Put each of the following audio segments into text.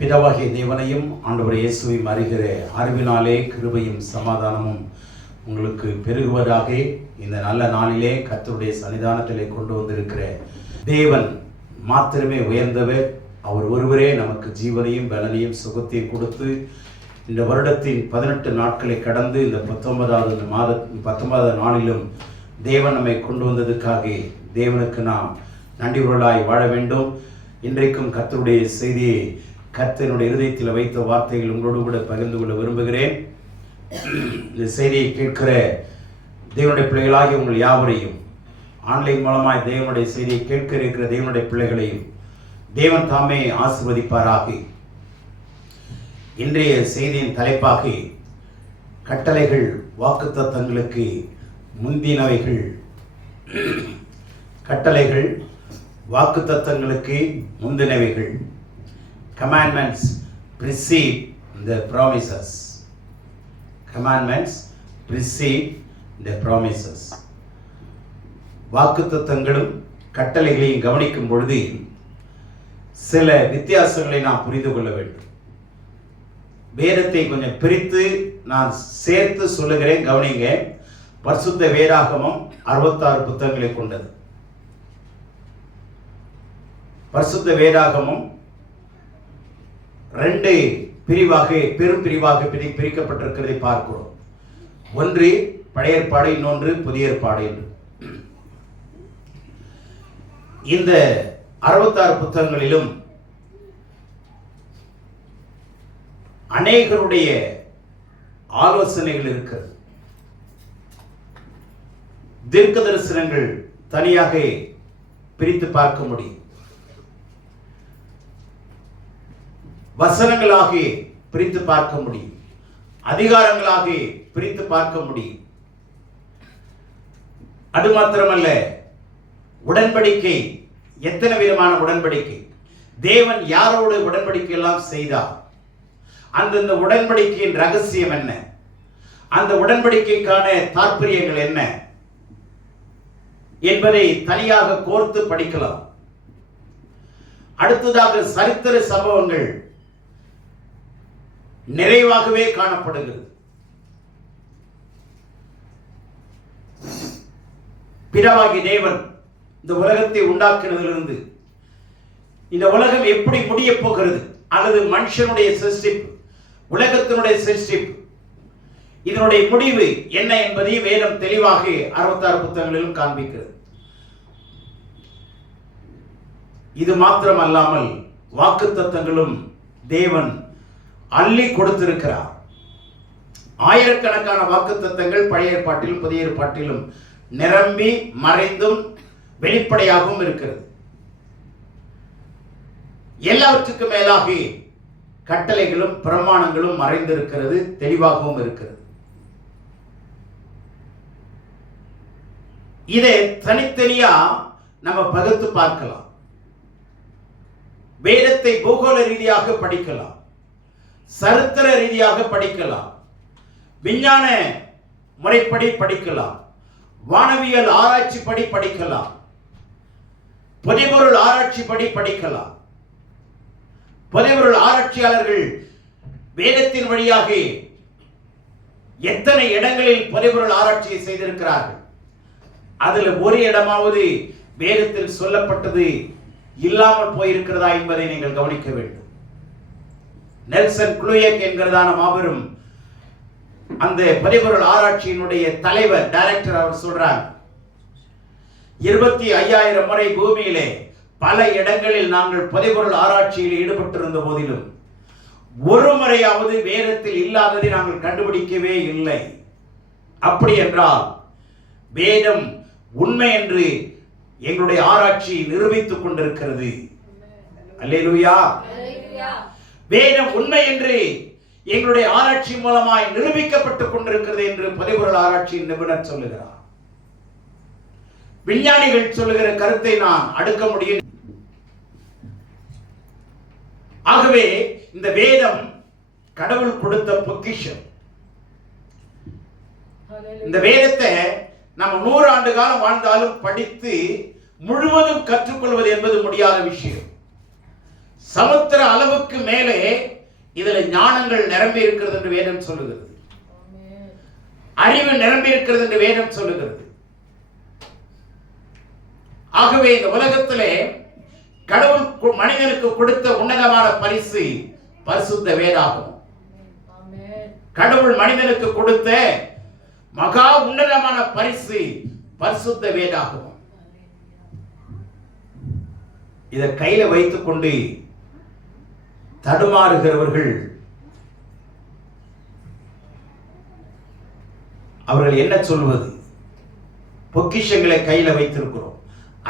பிதாவாகிய தேவனையும் ஆண்டவர் இயேசுவையும் அறிகிற அறிவினாலே கிருபையும் சமாதானமும் உங்களுக்கு பெருகுவதாக. இந்த நல்ல நாளிலே கர்த்தருடைய சன்னிதானத்திலே கொண்டு வந்திருக்கிற தேவன் மாத்திரமே உயர்ந்தவர். அவர் ஒருவரே நமக்கு ஜீவனையும் பலனையும் சுகத்தையும் கொடுத்து இந்த வருடத்தின் 18 நாட்களை கடந்து இந்த 19வது நாளிலும் தேவன் நம்மை கொண்டு வந்ததுக்காக தேவனுக்கு நாம் நன்றியுள்ளவர்களாய் வாழ வேண்டும். இன்றைக்கும் கர்த்தருடைய செய்தியை கர்த்தருடைய இருதயத்தில் வைத்த வார்த்தைகள் உங்களோடு கூட பகிர்ந்து கொள்ள விரும்புகிறேன். இந்த செய்தியை கேட்கிற தேவனுடைய பிள்ளைகளாகி உங்கள் யாவரையும், ஆன்லைன் மூலமாய் தேவனுடைய செய்தியை கேட்க இருக்கிற தேவனுடைய பிள்ளைகளையும் தேவன் தாமே ஆசீர்வதிப்பாராக. இன்றைய செய்தியின் தலைப்பாக கட்டளைகள் வாக்குத்தத்தங்களுக்கு முந்தினவைகள். கட்டளைகள் வாக்குத்தத்தங்களுக்கு முந்தினவைகள். Commandments precede the promises. Commandments precede the promises. வாக்குத்தத்தங்களும் கட்டளைகளையும் கவனிக்கும் பொழுது சில வித்தியாசங்களை நாம் புரிந்து கொள்ள வேண்டும். வேதத்தை கொஞ்சம் பிரித்து நான் சேர்த்து சொல்லுகிறேன், கவனிங்க. பரிசுத்த வேதாகமம் 66 புத்தகங்களை கொண்டது. பரிசுத்த வேதாகமம் 2 பிரிவாக, பெரும் பிரிவாக பிரிக்கப்பட்டிருக்கிறதை பார்க்கிறோம். ஒன்று பழைய ஏற்பாடு, இன்னொன்று புதிய ஏற்பாடு என்று. இந்த 66 புத்தகங்களிலும் அநேகருடைய ஆலோசனைகள் இருக்கிறது. தீர்க்க தரிசனங்கள் தனியாக பிரித்து பார்க்க முடியும். வசனங்களாக பிரித்து பார்க்க முடியும். அதிகாரங்களாக பிரித்து பார்க்க முடியும். அது மாத்திரமல்ல, உடன்படிக்கை, எத்தனை விதமான உடன்படிக்கை, தேவன் யாரோடு உடன்படிக்கை எல்லாம் செய்தார், அந்தந்த உடன்படிக்கையின் ரகசியம் என்ன, அந்த உடன்படிக்கைக்கான தாற்பயங்கள் என்ன என்பதை தனியாக கோர்த்து படிக்கலாம். அடுத்ததாக சரித்திர சம்பவங்கள் நிறைவாகவே காணப்படுகிறது. பிதாவாகிய தேவன் இந்த உலகத்தை உண்டாக்கினதிலிருந்து இந்த உலகம் எப்படி முடிய போகிறது, அல்லது மனுஷனுடைய சிருஷ்டிப்பு, உலகத்தினுடைய சிருஷ்டிப்பு, இதனுடைய முடிவு என்ன என்பதை வேதம் தெளிவாக 66 புத்தகங்களிலும் காண்பிக்கிறது. இது மாத்திரம் அல்லாமல் வாக்குத்தத்தங்களும் தேவன் அள்ளி கொடுத்திருக்கிறார். ஆயிரக்கணக்கான வாக்குத்தத்தங்கள் பழைய ஏற்பாட்டிலும் புதிய ஏற்பாட்டிலும் நிரம்பி மறைந்தும் வெளிப்படையாகவும் இருக்கிறது. எல்லாவற்றுக்கும் மேலாக கட்டளைகளும் பிரமாணங்களும் மறைந்திருக்கிறது, தெளிவாகவும் இருக்கிறது. இதை தனித்தனியா நம்ம பகுத்து பார்க்கலாம். வேதத்தை பூகோள ரீதியாக படிக்கலாம், சரித்திர ரீதியாக படிக்கலாம், விஞ்ஞான முறைப்படி படிக்கலாம், வானவியல் ஆராய்ச்சி படி படிக்கலாம், புதைபொருள் ஆராய்ச்சி படி படிக்கலாம். புதைபொருள் ஆராய்ச்சியாளர்கள் வேதத்தின் வழியாக எத்தனை இடங்களில் புதைபொருள் ஆராய்ச்சியை செய்திருக்கிறார்கள். அதில் ஒரு இடமாவது வேதத்தில் சொல்லப்பட்டது இல்லாமல் போயிருக்கிறதா என்பதை நீங்கள் கவனிக்க வேண்டும். நெல்சன் குளூயக் என்கிறதான மாபெரும் அந்த புதைபொருள் ஆராய்ச்சியினுடைய தலைவர், டைரக்டர், அவர் சொல்றார், 25,000 முறை பூமியிலே பல இடங்களில் நாங்கள் புதைபொருள் ஆராய்ச்சியில் ஈடுபட்டிருந்த போதிலும் ஒரு முறையாவது வேதத்தில் இல்லாததை நாங்கள் கண்டுபிடிக்கவே இல்லை. அப்படி என்றால் வேதம் உண்மை என்று எங்களுடைய ஆராய்ச்சி நிரூபித்துக் கொண்டிருக்கிறது. அல்லேலூயா. வேதம் உண்மை என்று எங்களுடைய ஆராய்ச்சி மூலமாய் நிரூபிக்கப்பட்டுக் கொண்டிருக்கிறது என்று புதைபொருள் ஆராய்ச்சியின் நிபுணர் சொல்லுகிறார். விஞ்ஞானிகள் சொல்லுகிற கருத்தை நான் அடுக்க முடியும். ஆகவே இந்த வேதம் கடவுள் கொடுத்த பொக்கிஷம். இந்த வேதத்தை நம்ம 100 ஆண்டு காலம் வாழ்ந்தாலும் படித்து முழுவதும் கற்றுக்கொள்வது என்பது முடியாத விஷயம். சமுத்திர அளவுக்கு மேலே இதுல ஞானங்கள் நிரம்பி இருக்கிறது என்று வேதம் சொல்லுகிறது. அறிவு நிரம்பி இருக்கிறது என்று வேதம் சொல்லுகிறது. ஆகவே இந்த உலகத்திலே கடவுள் மனிதனுக்கு கொடுத்த உன்னதமான பரிசு பரிசுத்த வேதாகமம். கடவுள் மனிதனுக்கு கொடுத்த மகா உன்னதமான பரிசு பரிசுத்த வேதாகமம். இதை கையில வைத்துக் கொண்டு தடுமாறுகிறவர்கள் அவர்கள் என்ன சொல்வது? பொக்கிஷங்களை கையில வைத்திருக்கிறோம்,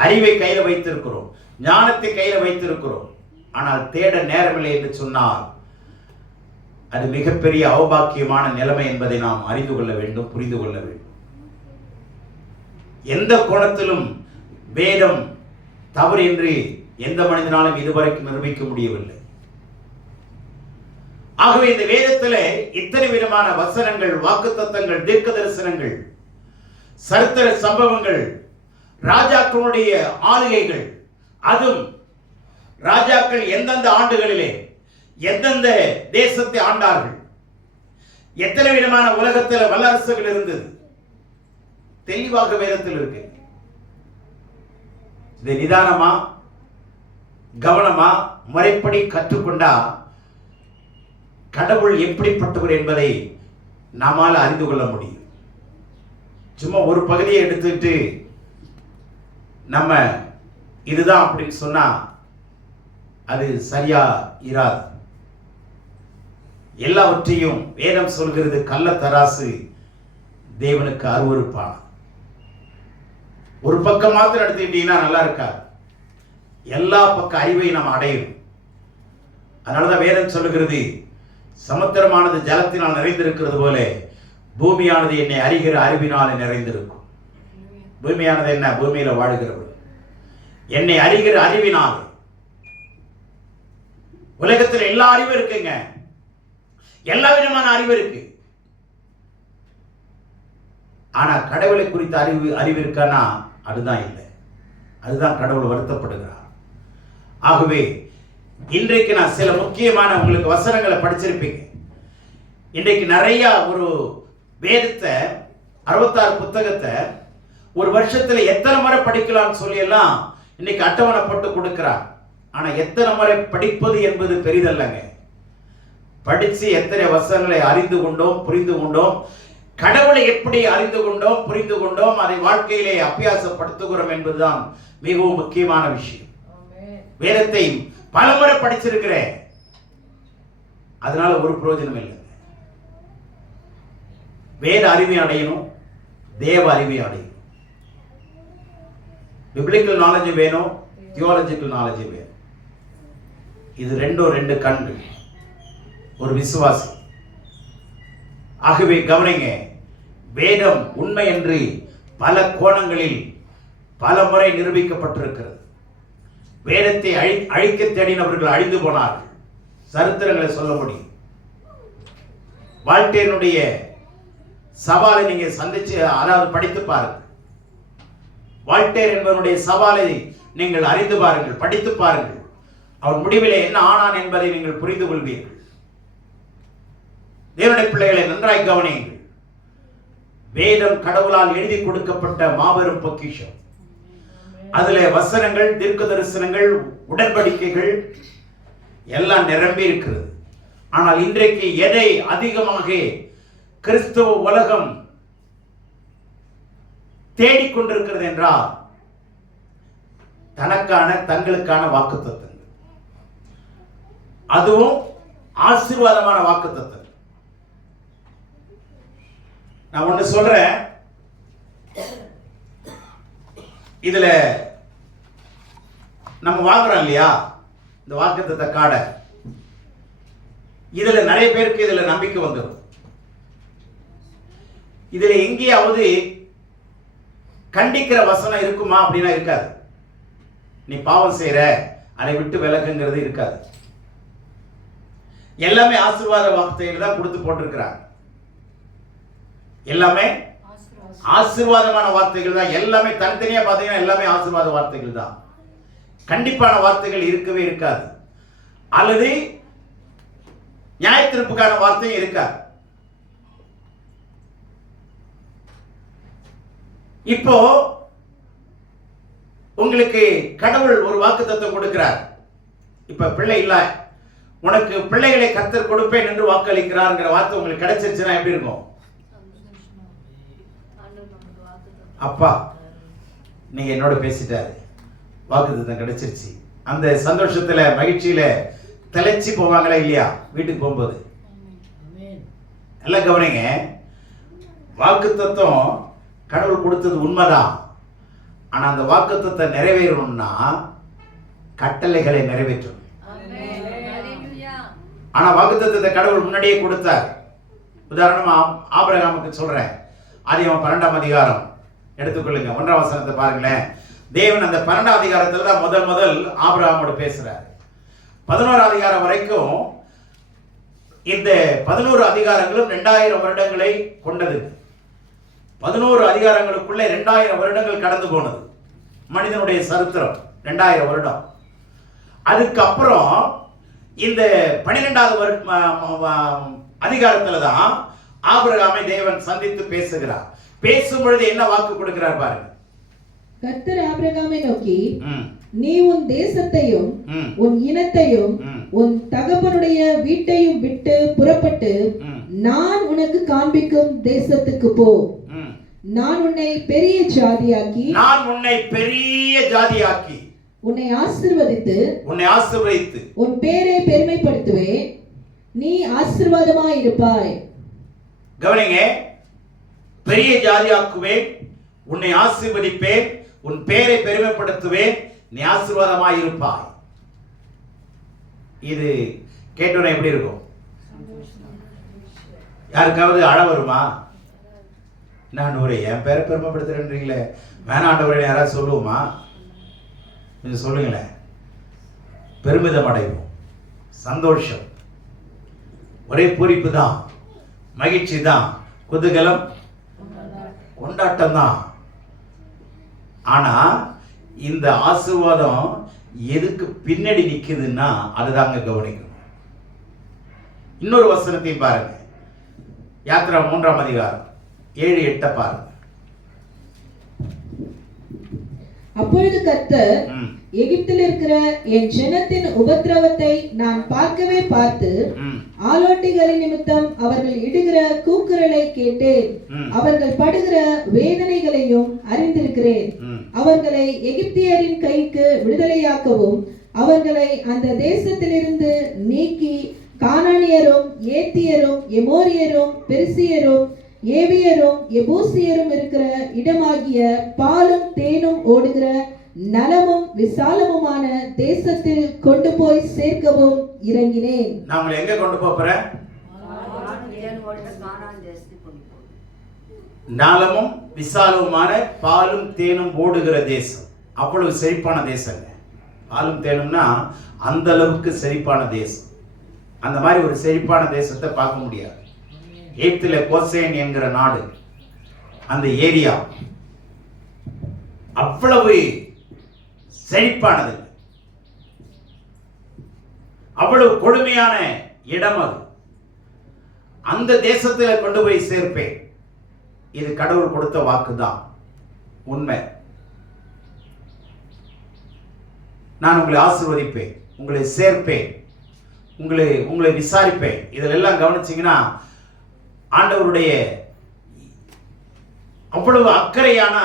அறிவை கையில வைத்திருக்கிறோம், ஞானத்தை கையில வைத்திருக்கிறோம், ஆனால் தேட நேரமில்லை என்று சொன்னால் அது மிகப்பெரிய அவபாக்கியமான நிலைமை என்பதை நாம் அறிந்து கொள்ள வேண்டும், புரிந்து கொள்ள வேண்டும். எந்த கோணத்திலும் வேதம் தவறு என்று எந்த மனிதனாலும் இதுவரைக்கும் நிரூபிக்க முடியவில்லை. ஆகவே இந்த வேதத்திலே இத்தனை விதமான வசனங்கள், வாக்குத்தத்தங்கள், தீர்க்க தரிசனங்கள், சரித்திர சம்பவங்கள், ராஜாக்களுடைய ஆளுகைகள், அதுவும் ராஜாக்கள் எந்தெந்த ஆண்டுகளிலே எந்தெந்த தேசத்தை ஆண்டார்கள், எத்தனை விதமான உலகத்தில் வல்லரசுகள் இருந்தது, தெளிவாக வேதத்தில் இருக்கு. இதை நிதானமா கவனமா முறைப்படி கற்றுக்கொண்டா கடவுள் எப்படிப்பட்டவர் என்பதை நம்மால் அறிந்து கொள்ள முடியும். சும்மா ஒரு பகுதியை எடுத்துட்டு நம்ம இதுதான் அப்படின்னு சொன்னா அது சரியா இராது. எல்லாவற்றையும் வேதம் சொல்கிறது கள்ள தராசு தேவனுக்கு அருவருப்பான. ஒரு பக்கம் மாத்திரம் எடுத்துக்கிட்டீங்கன்னா நல்லா இருக்காது. எல்லா பக்க அறிவையும் நாம் அடையும். அதனாலதான் வேதம் சொல்லுகிறது, சமுத்திரமானது ஜலத்தினால் நிறைந்திருக்கிறது போல பூமியானது என்னை அறிகிற அறிவினால் நிறைந்திருக்கும். பூமியானது என்ன? பூமியில வாழ்கிறவர் என்னை அறிகிற அறிவினால். உலகத்தில் எல்லா அறிவும் இருக்குங்க, எல்லா விதமான அறிவு இருக்கு. ஆனா கடவுளை குறித்த அறிவு இருக்கானா? அதுதான் இல்லை. அதுதான் கடவுள் வருத்தப்படுகிறார். ஆகவே இன்றைக்கு நான் சில முக்கியமான உங்களுக்கு வசனங்களை படிச்சிருப்பீங்க. இன்றைக்கு நிறைய ஒரு வேதத்தை 66 புத்தகத்தை ஒரு வருஷத்துல எத்தனை முறை படிக்கலாம்னு சொல்லி எல்லாம் இன்னைக்கு அட்டவணை போட்டு கொடுக்கிறார். ஆனா எத்தனை முறை படிப்பது என்பது பெரிதல்லங்க. படிச்சு எத்தனை வசனங்களை அறிந்து கொண்டோம், புரிந்து கொண்டோம், கடவுளை எப்படி அறிந்து கொண்டோம், புரிந்து கொண்டோம், அதை வாழ்க்கையிலே அபியாசப்படுத்துகிறோம் என்பதுதான் மிகவும் முக்கியமான விஷயம். வேதத்தை பலமுறை படிச்சிருக்கிறேன், அதனால ஒரு பிரயோஜனம் இல்லை. வேத அறிவை அடையணும், தேவ அறிவை அடையணும். பிப்ளிக்கல் நாலேஜ் வேணும், தியோலஜிக்கல் நாலேஜ் வேணும். இது ரெண்டு கண்கள் ஒரு விசுவாசி. ஆகவே கவனிங்க, வேதம் உண்மை என்று பல கோணங்களில் பல முறை நிரூபிக்கப்பட்டிருக்கிறது. வேதத்தை அழிக்க தேடினவர்கள் அழிந்து போனார்கள். சரித்திரங்களை சொல்ல முடியும். வால்டேருடைய சவாலை நீங்க சந்திச்சு, அதாவது படித்து பாருங்கள். வால்டேர் என்பவனுடைய சவாலை நீங்கள் அறிந்து பாருங்கள், படித்து பாருங்கள். அவன் முடிவிலே என்ன ஆனான் என்பதை நீங்கள் புரிந்து கொள்வீர்கள். தேவனுடைய பிள்ளைகளை நன்றாய் கவனியுங்கள். வேதம் கடவுளால் எழுதி கொடுக்கப்பட்ட மாபெரும் பொக்கிஷம். அதுல வசனங்கள், தீர்க்க தரிசனங்கள், உடன்படிக்கைகள் எல்லாம் நிரம்பி இருக்கிறது. ஆனால் இன்றைக்கு எதை அதிகமாக கிறிஸ்துவ உலகம் தேடிக்கொண்டிருக்கிறது என்றால் தங்களுக்கான வாக்குத்தத்தங்கள், அதுவும் ஆசீர்வாதமான வாக்குத்தத்தங்கள். நான் ஒண்ணு சொல்றேன், இதுல நம்ம வாங்குறோம் இல்லையா இந்த வாக்குத்தத்த கார்டை, இதுல நிறைய பேருக்கு இதுல நம்பிக்கை வந்துடும். இதுல எங்கேயாவது கண்டிக்கிற வசனம் இருக்குமா அப்படின்னா இருக்காது. நீ பாவம் செய்யற, அதை விட்டு விலகுங்கிறது இருக்காது. எல்லாமே ஆசீர்வாத வார்த்தைகள் தான் கொடுத்து போட்டிருக்கிறாங்க. எல்லாமே ஆசீர்வாதமான வார்த்தைகள் தான். எல்லாமே தனித்தனியா பார்த்தீங்கன்னா எல்லாமே ஆசீர்வாத வார்த்தைகள் தான். கண்டிப்பான வார்த்தைகள் இருக்கவே இருக்காது. அல்லது நியாய தீர்ப்புக்கான வார்த்தையும் இருக்காது. இப்போ உங்களுக்கு கடவுள் ஒரு வாக்குத்தத்தம் கொடுக்கிறார். இப்ப பிள்ளை இல்ல, உனக்கு பிள்ளைகளை கர்த்தர் கொடுப்பேன் என்று வாக்களிக்கிறார்ங்கிற வார்த்தை உங்களுக்கு கிடைச்சிருச்சுன்னா எப்படி இருக்கும்? அப்பா நீங்க என்னோட பேசிட்டாரு, வாக்குத்தத்தம் கிடைச்சிருச்சு. அந்த சந்தோஷத்துல மகிழ்ச்சியில திளைச்சி போவாங்களா இல்லையா வீட்டுக்கு போகும்போது? எல்லாம் கவனிங்க, வாக்குத்தத்தம் கடவுள் கொடுத்தது உண்மைதான். ஆனா அந்த வாக்குத்தத்தை நிறைவேறணும்னா கட்டளைகளை நிறைவேற்றணும். ஆனா வாக்குத்தத்தத்தை கடவுள் முன்னாடியே கொடுத்தார். உதாரணமா ஆபிரகாமுக்கு சொல்றேன், ஆதியாகமம் 12ஆம் அதிகாரம் எடுத்துக்கொள்ளுங்க, 1ஆம் வசனத்தை பாருங்களேன். தேவன் அந்த 12ஆம் அதிகாரத்துல தான் முதல் ஆபிரகாமோட பேசுறார். 11ஆம் அதிகாரம் வரைக்கும் இந்த 11 அதிகாரங்களும் 2000 வருடங்களை கொண்டது. 11 அதிகாரங்களுக்குள்ளே 2000 வருடங்கள் கடந்து போனது. மனிதனுடைய சரித்திரம் 2000 வருடம். அதுக்கப்புறம் இந்த 12வது அதிகாரத்துல தான் ஆபிரகாமை தேவன் சந்தித்து பேசுகிறார். பேசும் பொழுது என்ன வாக்கு கொடுக்கிறார் பாருங்க. கர்த்தர் ஆபிரகாமை நோக்கி, நீ உன் தேசத்தையும் உன் இனத்தையும் உன் தகப்பனுடைய வீட்டையும் விட்டு புறப்பட்டு நான் உனக்கு காண்பிக்கும் தேசத்துக்கு போ. நான் உன்னை பெரிய ஜாதியாக்கி உன்னை ஆசீர்வதித்து உன் பேரை பெருமைப்படுத்துவேன். நீ ஆசீர்வாதமாய் இருப்பாய். கவனிங்க, பெரிய ஜாதியாக்குவேன், உன்னை ஆசீர்வதிப்பேன், உன் பேரை பெருமைப்படுத்துவேன், நீ ஆசீர்வாதமாய் இருப்பாய். இது கேட்டோன்னே எப்படி இருக்கும்? யாருக்காவது அழ வருமா? நான் ஒரு என் பேரை பெருமைப்படுத்துறேன்றீங்களே, வேணாண்டவரை யாராவது சொல்லுவோமா? நீங்க சொல்லுங்களேன். பெருமிதம் அடைவோம், சந்தோஷம், ஒரே பூரிப்பு தான், மகிழ்ச்சி தான், குதூகலம், கொண்டாட்டம் தான். ஆனா இந்த ஆசீர்வாதம் எதுக்கு பின்னாடி நிக்குதுன்னா அதுதாங்க கவனிக்கணும். இன்னொரு வசனத்தையும் பாருங்க, யாத்திரா 3ஆம் அதிகாரம் 7-8 பாருங்க. அப்பொழுது கர்த்தர், எகிப்தில் இருக்கிற என் ஜனத்தின் உபத்திரவத்தை நான் பார்த்து ஆலோட்டிகளின் நிமித்தம் அவர்கள் இடுகிற கூக்குரலை கேட்டேன். அவர்கள் படுகிற வேதனைகளையும் அறிந்திருக்கிறேன். அவர்களை எகிப்தியரின் கைக்கு விடுதலையாக்கவும் அவர்களை அந்த தேசத்திலிருந்து நீக்கி கானானியரும் ஏத்தியரும் எமோரியரும் பெரிசியரும் ஏவியரும் எபூசியரும் இருக்கிற இடமாகிய பாலும் தேனும் ஓடுகிற நலமும் விசாலமுமான தேசத்தில் கொண்டு போய் சேர்க்கவும் இறங்கினேன். நாம எங்க கொண்டு போறோம்? நலமும் விசாலமுமான பாலும் தேனும் ஓடுகிற தேசம். அவ்வளவு செழிப்பான தேசங்க. பாலும் தேனும்னா அந்த அளவுக்கு செழிப்பான தேசம். அந்த மாதிரி ஒரு செழிப்பான தேசத்தை பார்க்க முடியாது. எகிப்தில கோசேன் என்கிற நாடு, அந்த ஏரியா அவ்வளவு செழிப்பானது, அவ்வளவு கொடுமையான இடம் அது. அந்த தேசத்தில் கொண்டு போய் சேர்ப்பேன். இது கடவுள் கொடுத்த வாக்குதான், உண்மை. நான் உங்களை ஆசீர்வதிப்பேன், உங்களை சேர்ப்பேன், உங்களை விசாரிப்பேன். இதில் எல்லாம் கவனிச்சீங்கன்னா ஆண்டவருடைய அவ்வளவு அக்கறையான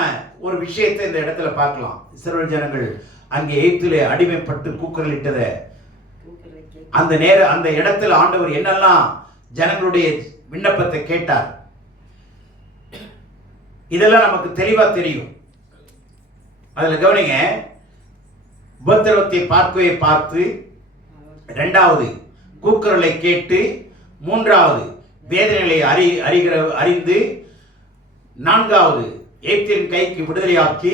ஒரு விஷயத்தை இந்த இடத்துல பார்க்கலாம். இஸ்ரவேல் ஜனங்கள் அங்கே எகிப்திலே அடிமைப்பட்டு கூக்குரலிட்டதை அந்த இடத்துல ஆண்டவர் என்னெல்லாம் ஜனங்களுடைய விண்ணப்பத்தை கேட்டார், இதெல்லாம் நமக்கு தெளிவா தெரியும். அதுல கவனிங்க, உபத்திரவத்தை பார்த்து, இரண்டாவது கூக்குரலை கேட்டு, மூன்றாவது வேதனைகளை அறிந்து, நான்காவது எகிப்தின் கைக்கு விடுதலையாக்கி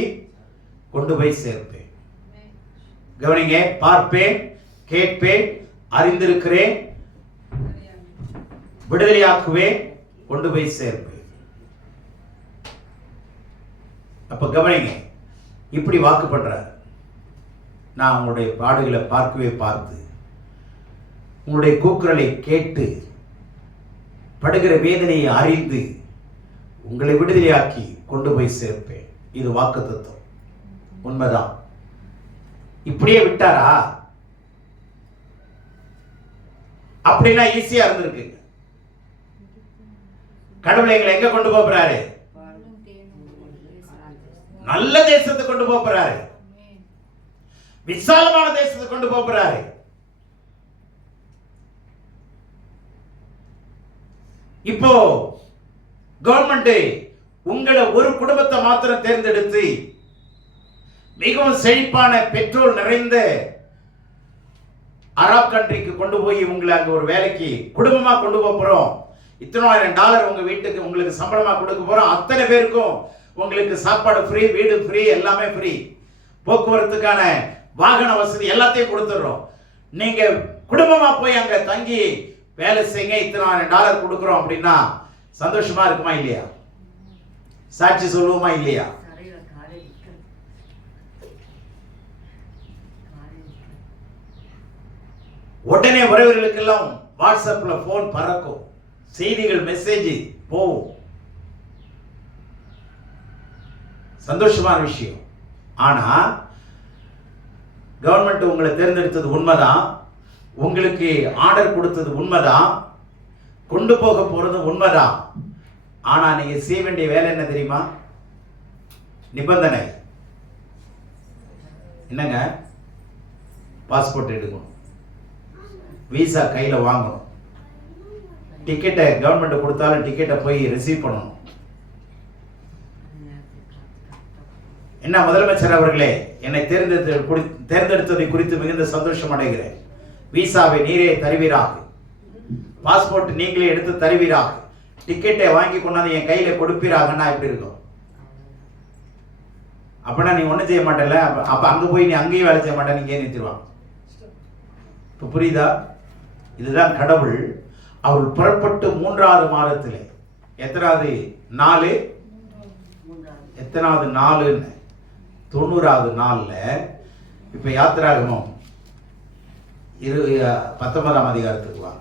கொண்டு போய் சேர்ப்பேன். கவனிங்க, பார்ப்பேன், கேட்பேன், அறிந்திருக்கிறேன், விடுதலையாக்குவேன், கொண்டு போய் சேர்ப்பேன். அப்ப கவனிங்க, இப்படி வாக்கு பண்றார். நான் உங்களுடைய பாடுகளை பார்த்து உங்களுடைய கூக்குரலை கேட்டு படுகிற வேதனையை அறிந்து உங்களை விடுதலையாக்கி கொண்டு போய் சேர்ப்பேன். இது வாக்குத்தத்தம். உண்மைதான். இப்படியே விட்டாரா? அப்படின்னா ஈஸியா இருந்திருக்கு. கடவுளை எங்களை எங்க கொண்டு போறாரு? நல்ல தேசத்துக்கு கொண்டு போறாரு. விசாலமான தேசத்துக்கு கொண்டு போறாரு. இப்போ கவர்மெண்ட் உங்களை ஒரு குடும்பத்தை மாத்திரம் தேர்ந்தெடுத்து மிகவும் செழிப்பான பெட்ரோல் நிறைந்த அரப் கண்ட்ரிக்கு கொண்டு போய் உங்களை அங்க ஒரு வேலைக்கு குடும்பமா கொண்டு போறோம். $1,000 உங்க வீட்டுக்கு உங்களுக்கு சம்பளமா கொடுக்க போறோம். அத்தனை பேருக்கும் உங்களுக்கு சாப்பாடு ஃப்ரீ, வீடு ஃப்ரீ, எல்லாமே ஃப்ரீ, போக்குவரத்துக்கான வாகன வசதி எல்லாத்தையும் கொடுத்துடுறோம். நீங்க குடும்பமா போய் அங்க தங்கி வேலை செய்யுங்க, $1,000 கொடுக்குறோம் அப்படின்னா சந்தோஷமா இருக்குமா இல்லையா? சாட்சி சொல்லுவோமா இல்லையா? உடனே உறவுகளுக்கெல்லாம் வாட்ஸ்அப்ல போன் பறக்கும், செய்திகள் மெசேஜ் போகும். சந்தோஷமான விஷயம். ஆனா கவர்மெண்ட் உங்களை தேர்ந்தெடுத்தது உண்மைதான், உங்களுக்கு ஆர்டர் கொடுத்தது உண்மைதான், கொண்டு போக போறது உண்மைதான். ஆனா நீங்க செய்ய வேண்டிய வேலை என்ன தெரியுமா? நிபந்தனை என்னங்க? பாஸ்போர்ட் எடுக்கணும், விசா கையில வாங்கணும், டிக்கெட்டை கவர்மெண்ட் கொடுத்தாலும் டிக்கெட்டை போய் ரிசீவ் பண்ணணும். என்ன முதலமைச்சர் அவர்களே, என்னை தேர்ந்தெடுத்ததை குறித்து மிகுந்த சந்தோஷம் அடைகிறேன். விசாவை நீரே தருவீராக, பாஸ்போர்ட் நீங்களே எடுத்து தருவீராக, டிக்கெட்டை வாங்கி கொண்டாந்து என் கையில கொடுப்பீராகன்னா எப்படி இருக்கும்? அப்படின்னா நீ ஒன்றும் செய்ய மாட்டேன்ல, அப்ப அங்க போய் நீ அங்கேயும் வேலை செய்ய மாட்டேன், நீங்க நிறுத்திடுவாங்க. இப்ப புரியுதா? இதுதான் கடவுள். அவர் புறப்பட்டு 3வது மாதத்திலே எத்தனாவது நாள்? 90வது நாள்ல இப்ப யாத்திராகமம் 19ஆம் அதிகாரத்துக்கு வா.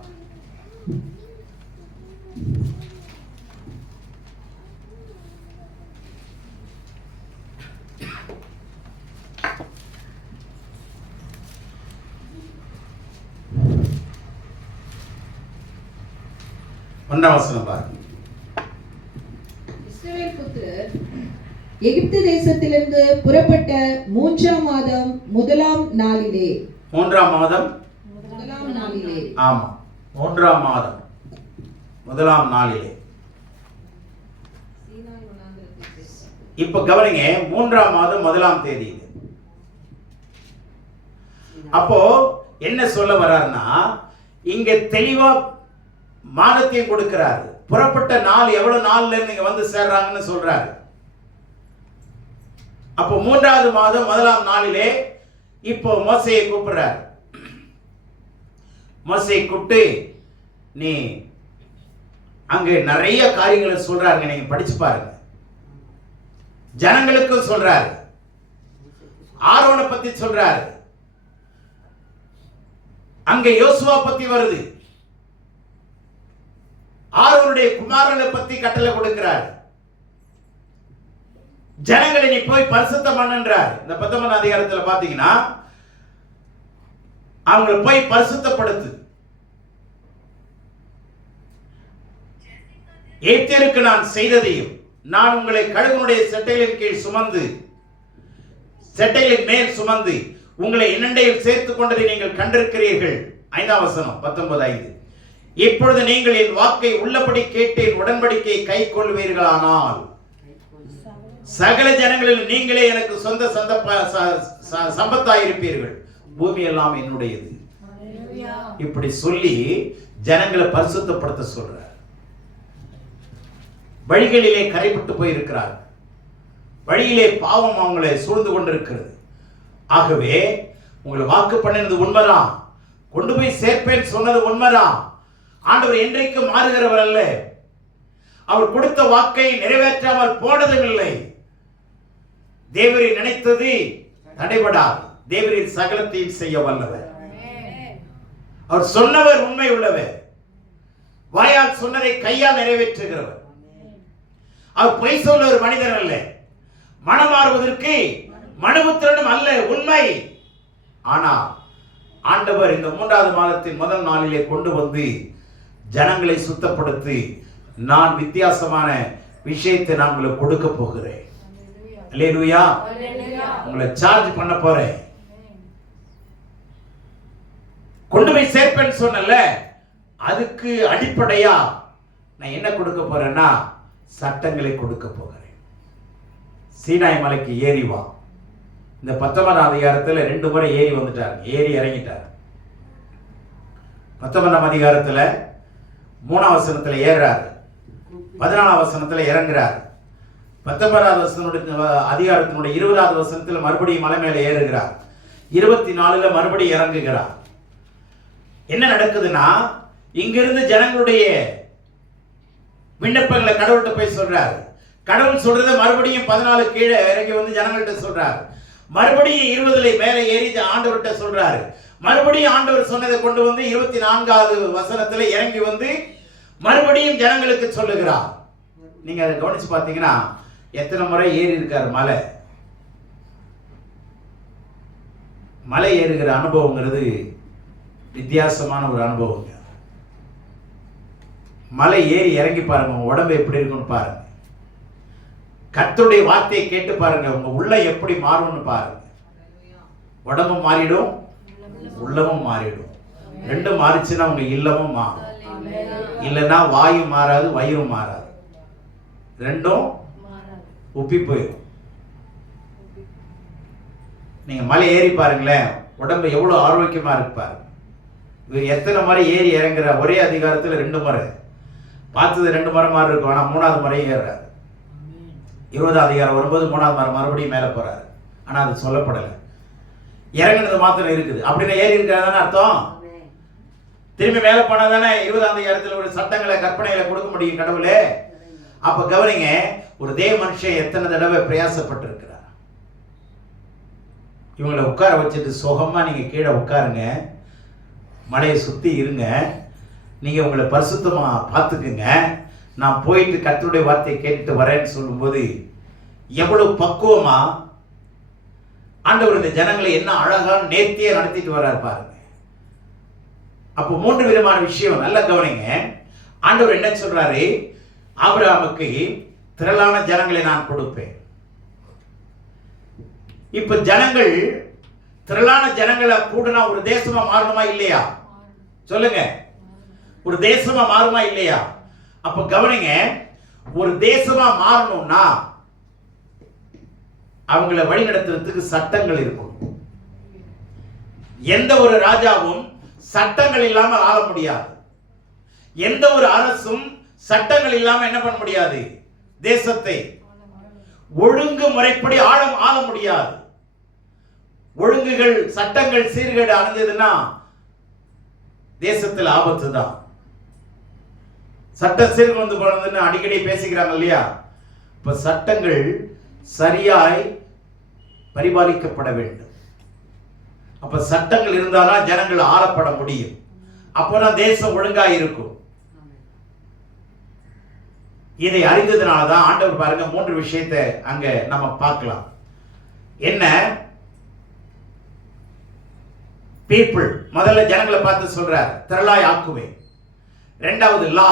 ஒன்றாம் வசனம் பாருங்க. இஸ்ரவேல் புத்திரர் எகிப்து தேசத்திலிருந்து புறப்பட்ட 3ஆம் மாதம் 1ஆம் நாளிலே. 3ஆம் மாதம் 1ஆம் நாளிலே. ஆமா, 3ஆம் மாதம் 1ஆம் நாளிலே. இப்ப கவனிங்க, 3ஆம் மாதம் 1ஆம் தேதி. அப்போ என்ன சொல்ல வர்றாருன்னா, இங்க தெளிவா மாதத்தையும் கொடுக்கிறாரு. புறப்பட்ட நாள் எவ்வளவு நாள்ல நீங்க வந்து சேர்றாங்கன்னு சொல்றாரு. அப்போ 3வது மாதம் 1ஆம் நாளிலே இப்போ மோசேயை கூப்பிடுறார். மோசேயை கூப்பிட்டு நீ அங்க நிறைய காரியங்களை சொல்றாருங்க, நீங்க படிச்சு பாருங்க. ஜனங்களுக்கும் சொல்றாரு, ஆரோனை பத்தி சொல்றாரு, அங்க யோசுவா பத்தி வருது, ஆரோனுடைய குமாரனை பத்தி கட்டளை கொடுக்கிறார். ஜனங்களை நீ போய் பரிசுத்தம் பண்ணுன்றார். இந்த 19ஆம் அதிகாரத்துல பாத்தீங்கன்னா அவங்களை போய் பரிசுத்தப்படுத்து. ஏத்தேருக்கு நான் செய்ததையும் நான் உங்களை கழுகுனுடைய செட்டைகளின் கீழ் சுமந்து, செட்டைகளின் மேல் சுமந்து உங்களை என்னண்டையில் சேர்த்துக் கொண்டதை நீங்கள் கண்டிருக்கிறீர்கள். 5ஆம் வசனம் 19:5. இப்பொழுது நீங்கள் என் வாக்கை உள்ளபடி கேட்டு என் உடன்படிக்கையை கை கொள்வீர்களானால் சகல ஜனங்களில் நீங்களே எனக்கு சொந்த சம்பத்தாயிருப்பீர்கள், பூமி எல்லாம் என்னுடையது. இப்படி சொல்லி ஜனங்களை பரிசுத்தப்படுத்த சொல்றார். வழிகளிலே கரைப்பட்டு போயிருக்கிறார், வழியிலே பாவம் அவங்களை சூழ்ந்து கொண்டிருக்கிறது. ஆகவே உங்களை வாக்கு பண்ணினது உண்மைதான், கொண்டு போய் சேர்ப்பேன் சொன்னது உண்மைதான். ஆண்டவர் என்றைக்கு மாறுகிறவர் அல்ல. அவர் கொடுத்த வாக்கை நிறைவேற்றாமல் போனதும் இல்லை. தேவரை நினைத்தது தடைபடாது. தேவரின் சகலத்தையும் செய்ய வல்லவர். அவர் சொன்னவர் உண்மை உள்ளவர். வாயால் சொன்னதை கையால் நிறைவேற்றுகிறவர். அவர் பொய் சொல்ல ஒரு மனிதர் அல்ல. மனம் மாறுவதற்கு மனுபுத்திரனும் அல்ல. உண்மை. ஆனால் ஆண்டவர் இந்த 3வது மாதத்தின் முதல் நாளிலே கொண்டு வந்து ஜனங்களை சுத்தப்படுத்தி, நான் வித்தியாசமான விஷயத்தை நான் உங்களுக்கு கொடுக்க போகிறேன். அல்லேலூயா. உங்களை சார்ஜ் பண்ண போறேன். கொண்டு போய் சேர்ப்பேன்னு சொன்னல, அதுக்கு அடிப்படையா நான் என்ன கொடுக்க போறேன்னா சட்டங்களை கொடுக்க போகிறேன். சீனாய் மலைக்கு ஏறி வா. இந்த 19ஆம் அதிகாரத்தில் 2 முறை ஏறி வந்துட்டார், ஏறி இறங்கிட்டார். 19ஆம் அதிகாரத்தில் 3ஆம் வசனத்தில் ஏறாரு, 14ஆம் வசனத்தில் இறங்குறார். 19ஆவது அதிகாரத்தினுடைய 20வது வசனத்தில் மறுபடியும் மலை மேலே ஏறுகிறார். 24ல மறுபடியும் இறங்குகிறார். என்ன நடக்குதுன்னா, இங்கிருந்து ஜனங்களுடைய விண்ணப்பங்களை கடவுள்கிட்ட போய் சொல்றாரு. கடவுள் சொல்றதை மறுபடியும் 14 கீழே இறங்கி வந்து ஜனங்கள்கிட்ட சொல்றாரு. மறுபடியும் 20ல மேலே ஏறி ஆண்டவர்கிட்ட சொல்றாரு. மறுபடியும் ஆண்டவர் சொன்னதை கொண்டு வந்து 24வது வசனத்துல இறங்கி வந்து மறுபடியும் ஜனங்களுக்கு சொல்லுகிறார். நீங்க அதை கவனிச்சு பார்த்தீங்கன்னா எத்தனை முறை ஏறி இருக்காரு மலை. மலை ஏறுகிற அனுபவங்கிறது வித்தியாசமான ஒரு அனுபவம். மலை ஏறி இறங்கி பாருங்க, உங்க உடம்பு எப்படி இருக்குன்னு பாருங்க. கர்த்தருடைய வார்த்தையை கேட்டு பாருங்க, உங்க உள்ள எப்படி மாறும்னு பாருங்க. உடம்பும் மாறிடும், உள்ளமும் மாறிடும். ரெண்டும் மாறிச்சுன்னா உங்க இல்லமும் மாறும். இல்லைன்னா வாயும் மாறாது, வயிறும் மாறாது. ரெண்டும் உப்பி போயிடும். நீங்க மலை ஏறி பாருங்களேன், உடம்பு எவ்வளவு ஆரோக்கியமா இருக்கு பாருங்க. இவர் எத்தனை முறை ஏறி இறங்குற, ஒரே அதிகாரத்தில் 2 முறை பார்த்தது 2 முறை மாதிரி இருக்கும். ஆனா 3வது முறை ஏறுறாரு. 20ஆம் அதிகாரம் வரும்போது 3வது முறை மறுபடியும் மேலே போறாரு. ஆனா அது சொல்லப்படலை. இறங்கினது மாத்திரம் இருக்குது. அப்படின்னா ஏறி இருக்கிறதானே அர்த்தம். திரும்பி மேலே போனா தானே 20ஆம் அதிகாரத்தில் ஒரு சட்டங்களை கற்பனைகளை கொடுக்க முடியும் கடவுளே. அப்ப கவனிங்க, ஒரு தேவ மனுஷன் எத்தனை தடவை பிரயாசப்பட்டிருக்கிறார். இவங்களை உட்கார வச்சுட்டு சுகமா நீங்க கீழே உட்காருங்க, மலையை சுத்தி இருங்க, நீங்க உங்களை பரிசுத்தமா பார்த்துக்குங்க, நான் போயிட்டு கர்த்தருடைய வார்த்தையை கேட்டுட்டு வரேன்னு சொல்லும்போது எவ்வளவு பக்குவமா ஆண்டவர் இந்த ஜனங்களை என்ன அழகா நேர்த்தியா நடத்திட்டு வர்றாரு பாருங்க. அப்போ 3 விதமான விஷயம் நல்லா கவனிங்க. ஆண்டவர் என்ன சொல்றாரு, ஆபிரகாமுக்கு திரளான ஜனங்களை நான் கொடுப்பேன். இப்ப ஜனங்கள் திரளான ஜனங்களை கூடனா ஒரு தேசமா மாறணுமா இல்லையா? சொல்லுங்க, ஒரு தேசமா மாறுமா இல்லையா? அப்ப கவனிங்க, ஒரு தேசமா மாறணும்னா அவங்களை வழி நடத்துறதுக்கு சட்டங்கள் இருக்கும். எந்த ஒரு ராஜாவும் சட்டங்கள் இல்லாமல் ஆள முடியாது. எந்த ஒரு அரசும் சட்டங்கள் இல்லாம என்ன பண்ண முடியாது, தேசத்தை ஒழுங்கு முறைப்படி ஆள முடியாது. ஒழுங்குகள் சட்டங்கள் சீர்கேடு அடைஞ்சதுன்னா தேசத்தில் ஆபத்து தான். சட்ட சீர்கேடு வந்து போனதுன்னு அடிக்கடி பேசிக்கிறாங்க இல்லையா? இப்ப சட்டங்கள் சரியாய் பரிபாலிக்கப்பட வேண்டும். அப்ப சட்டங்கள் இருந்தாதான் ஜனங்கள் ஆளப்பட முடியும். அப்பதான் தேசம் ஒழுங்கா இருக்கும். இதை அறிந்ததுனாலதான் ஆண்டவர் பாருங்க 3 விஷயத்தை அங்க நம்ம பார்க்கலாம். என்ன? பீப்புள், முதல்ல ஜனங்களை பார்த்து சொல்றார், திரளாய் ஆக்குவேன். 2வது லா,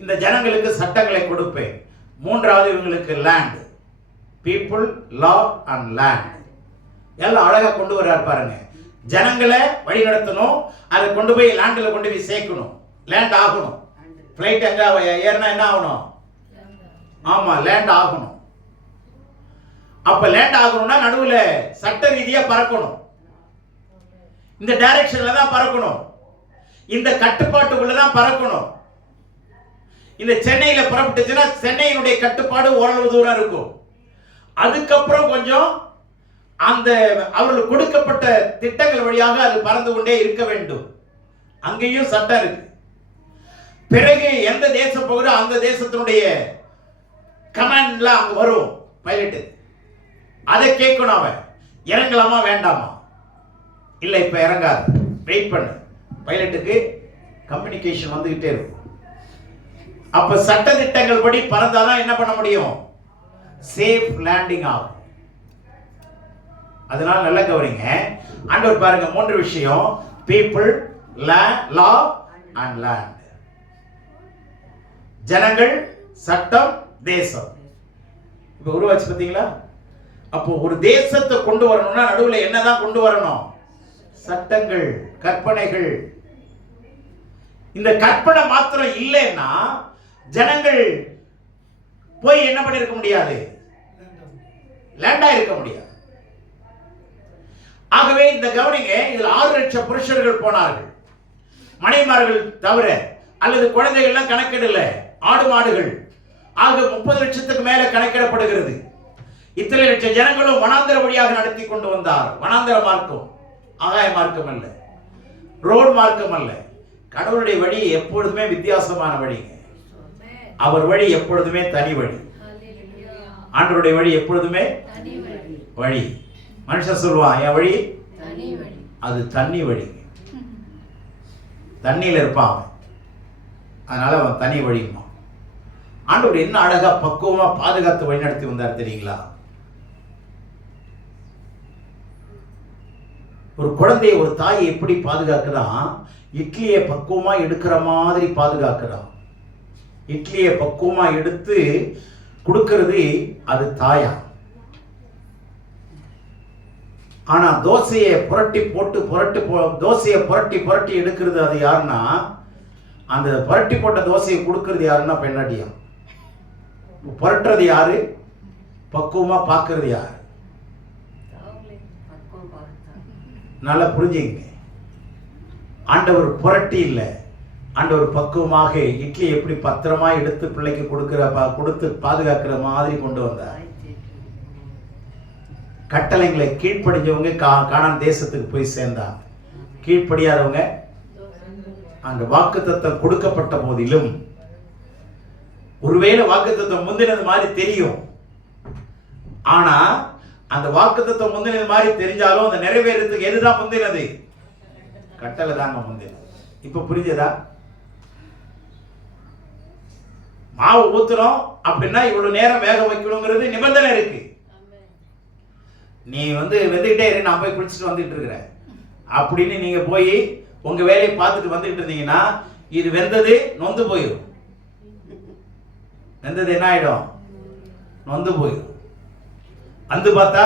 இந்த ஜனங்களுக்கு சட்டங்களை கொடுப்பேன். 3வது இவங்களுக்கு land. People, law and land எல்லாம் அழகா கொண்டு வர்றார் பாருங்க. ஜனங்களை வழி நடத்தணும், அதை கொண்டு போய் லேண்டில் கொண்டு போய் சேர்க்கணும். லேண்ட் ஆகணும். பிளைட் எங்க ஏறினா என்ன ஆகணும்? ஆமா, லேண்ட் ஆகணும். அப்ப லேண்ட் ஆகணும்னா நடுவுல சட்ட ரீதியா பறக்கணும். இந்த டைரக்ஷன்ல தான் பறக்கணும். இந்த கட்டுப்பாட்டுக்குள்ள தான் பறக்கணும். இந்த சென்னையில புறப்பட்டுச்சுன்னா சென்னையினுடைய கட்டுப்பாடு ஓரளவு தூரம் இருக்கும். அதுக்கப்புறம் கொஞ்சம் அந்த அவர்களுக்கு கொடுக்கப்பட்ட திட்டங்கள் வழியாக அது பறந்து கொண்டே இருக்க வேண்டும். அங்கேயும் சட்டம் இருக்கு. பிறகு எந்த தேசம் போகிறோ அந்த தேசத்தினுடைய கமாண்ட்ல அங்க வரும் பைலட். அதை கேட்கணும், அவன் இறங்கலாமா வேண்டாமா? இல்ல இப்ப இறங்காது, வெயிட் பண்ணு, பைலட்டுக்கு கம்யூனிகேஷன் வந்துகிட்டே இருக்கும். அப்ப சட்ட திட்டங்கள் படி பறந்தாதான் என்ன பண்ண முடியும், சேஃப் லேண்டிங் ஆகும். அதனால நல்ல கவனிங்க. ஆண்டவர் பாருங்க 3 விஷயம், பீப்புள், லா அண்ட் லேண்ட். ஜனங்கள், சட்டம், தேசம். இப்ப உருவாச்சு பாத்தீங்களா? அப்போ ஒரு தேசத்தை கொண்டு வரணும்னா நடுவில் என்னதான் கொண்டு வரணும், சட்டங்கள், கற்பனைகள். இந்த கற்பனை மாத்திரம் இல்லைன்னா ஜனங்கள் போய் என்ன பண்ணிருக்க முடியாது, லேண்டா இருக்க முடியாது. ஆகவே இந்த கவனிங்க, இதில் 6 லட்சம் புருஷர்கள் போனார்கள், மனைமார்கள் தவிர, அல்லது குழந்தைகள்லாம் கணக்கிடல, ஆடு மாடுகள். ஆக 30 லட்சத்துக்கு மேல கணக்கிடப்படுகிறது. இத்தனை லட்சம் ஜனங்களும் வனாந்தர வழியாக நடத்தி கொண்டு வந்தார். வனாந்தர மார்க்கம், ஆகாய மார்க்கம் அல்ல, ரோடு மார்க்கம் அல்ல. கடவுளுடைய வழி எப்பொழுதுமே வித்தியாசமான வழிங்க. அவர் வழி எப்பொழுதுமே தனி வழி. ஆண்டவருடைய வழி எப்பொழுதுமே வழி. மனுஷன் சொல்லுவான் என் வழி அது தண்ணி வழி, தண்ணியில இருப்பான், அதனால அவன் தனி வழிமா. ஆண்டவர் என்ன அழகா பக்குவமா பாதுகாத்து வழிநடத்தி வந்தார் தெரியுங்களா? ஒரு குழந்தையை ஒரு தாயை எப்படி பாதுகாக்கிறான், இட்லியை பக்குவமா எடுக்கிற மாதிரி பாதுகாக்கிறான். இட்லியை பக்குவமா எடுத்து கொடுக்கிறது அது தாயா. ஆனா தோசையை புரட்டி போட்டு தோசையை புரட்டி எடுக்கிறது அது யாருன்னா, அந்த புரட்டி போட்ட தோசையை கொடுக்கிறது யாருன்னா பெண்ணாட்டியா. புரட்டுறது யாரு, பக்குவமா பார்க்கறது யாரு? நல்லா புரிஞ்சுங்க. ஆண்டவர் புரட்டி இல்லை, ஆண்டவர் பக்குவமாக இட்லி எப்படி பத்திரமா எடுத்து பிள்ளைக்கு கொடுத்து பாதுகாக்கிற மாதிரி கொண்டு வந்தார். கட்டளைங்களை கீழ்ப்படிஞ்சவங்க கானான் தேசத்துக்கு போய் சேர்ந்தாங்க. கீழ்ப்படியாதவங்க அந்த வாக்குத்தத்தம் கொடுக்கப்பட்ட போதிலும், ஒருவேளை வாக்குத்தத்தம் முந்தினது மாதிரி தெரியும், ஆனா அந்த வாக்குத்தத்தம் முந்தினது மாதிரி தெரிஞ்சாலும் அந்த நிறைவேறதுக்கு எதுதான் முந்தினது, கட்டளை தாங்க முந்தினது. இப்ப புரிஞ்சதா? மாவு ஊத்துறோம் அப்படின்னா இவ்வளவு நேரம் வேக வைக்கணுங்கிறது நிபந்தனை இருக்கு. நீ வெந்துகிட்டே இரு, நான் போய் குளிச்சுட்டு வந்துட்டு இருக்கிறேன் அப்படின்னு நீங்க போய் உங்க வேலையை பார்த்துட்டு வந்துட்டு இருந்தீங்கன்னா இது வெந்தது நொந்து போயிடும். வெந்தது என்ன ஆயிடும், நொந்து போயிடும். வந்து பார்த்தா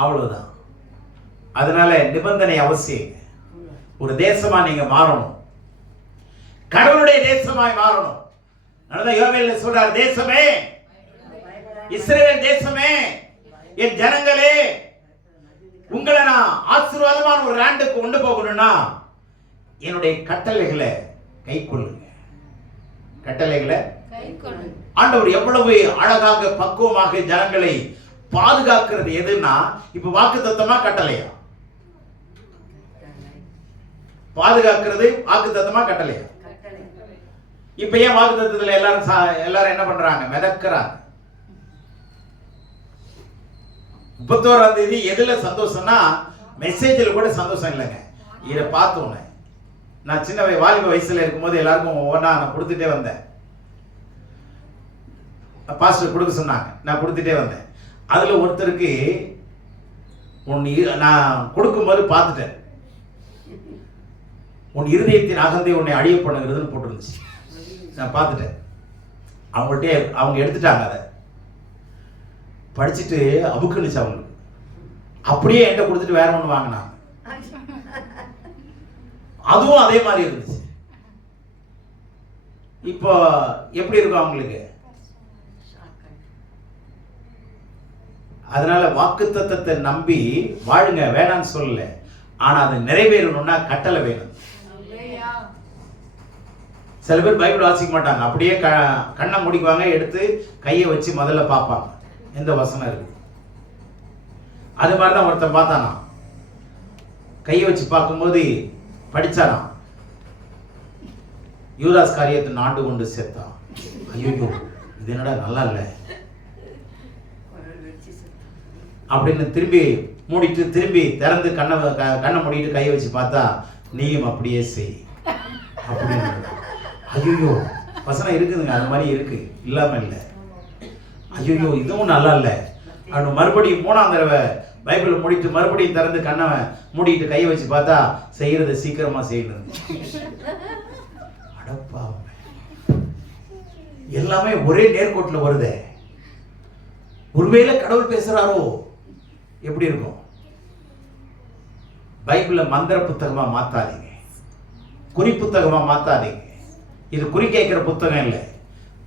அவ்வளவுதான். அதனால நிபந்தனை அவசியம். ஒரு தேசமா நீங்க மாறணும், கடவுளுடைய தேசமாய் மாறணும். அதனால யோவேல் சொல்றார், தேசமே, இஸ்ரவேல் தேசமே, என் ஜனங்களே, உங்களை நான் ஆசீர்வாதமான ஒரு லேண்டுக்கு கொண்டு போகணும்னா என்னுடைய கட்டளைகளை கை கொள்ளுங்க. கட்டளைகளை ஆண்டவர் எவ்வளவு அழகாக பக்குவமாக ஜனங்களை பாதுகாக்கிறது எதுன்னா, இப்ப வாக்குத்தத்தமா கட்டளையா? பாதுகாக்கிறது வாக்குத்தத்தமா கட்டளையா? இப்ப ஏன் வாக்குத்தத்தத்துல எல்லாரும் என்ன பண்றாங்க, மிதக்கிறாங்க. 31ஆம் தேதி எதுல சந்தோஷம்னா, மெசேஜில் கூட சந்தோஷம் இல்லைங்க. இதை பார்த்தோன்னே நான் சின்ன வாலிப வயசுல இருக்கும்போது எல்லாருக்கும் ஒவ்வொன்றா நான் கொடுத்துட்டே வந்தேன். பாஸ்டர் கொடுக்க சொன்னாங்க, நான் கொடுத்துட்டே வந்தேன். அதுல ஒருத்தருக்கு நான் கொடுக்கும்போது பார்த்துட்டேன், உன் இருதயத்தின் அகந்தை உன்னை அழிய பண்ணுங்கிறதுன்னு போட்டுருந்துச்சு. நான் பார்த்துட்டேன். அவங்க எடுத்துட்டாங்க. அதை படிச்சுட்டு அபுக்குனுச்சு அவங்களுக்கு. அப்படியே என்கிட்ட கொடுத்துட்டு வேற ஒன்று வாங்கினாங்க. அதுவும் அதே மாதிரி இருந்துச்சு. இப்போ எப்படி இருக்கும் அவங்களுக்கு? அதனால வாக்குத்தத்தத்தை நம்பி வாழுங்க, வேணான்னு சொல்லல. ஆனா அது நிறைவேறணும்னா கட்டளை வேணும். சில பேர் பைபிள் வாசிக்க மாட்டாங்க, அப்படியே கண்ணை முடிக்குவாங்க, எடுத்து கையை வச்சு முதல்ல பார்ப்பாங்க எந்த வசனம் இருக்கு. அது மாதிரிதான் ஒருத்தன் பார்த்தானா, கையை வச்சு பார்க்கும்போது படிச்சானா, யூதாஸ் காரியத்தை ஆண்டு கொண்டு சேர்த்தான். ஐயோ இது என்னடா நல்லா இல்லை அப்படின்னு திரும்பி மூடிட்டு திரும்பி திறந்து கண்ணை மூடிட்டு கையை வச்சு பார்த்தா நீயும் அப்படியே செய் அப்படின்னு. ஐயோ வசனம் இருக்குதுங்க, அது மாதிரி இருக்கு, இல்லாம இல்லை. ஐயோ இதுவும் நல்லா இல்லை அப்படின்னு மறுபடியும் 3ஆம் தடவை பைபிளை மூடிட்டு மறுபடியும் திறந்து கண்ணை மூடிட்டு கையை வச்சு பார்த்தா செய்யறதை சீக்கிரமா செய்யணும். அடப்பா, எல்லாமே ஒரே நேர்கோட்டில் வருதே. ஒருவேளை கடவுள் பேசுறாரோ எப்படி இருக்கும்? பைபிளை மந்திர புத்தகமா மாத்தாதீங்க, குறி புத்தகமா மாத்தாதீங்க. இது குறி கேட்கிற புத்தகம் இல்லை.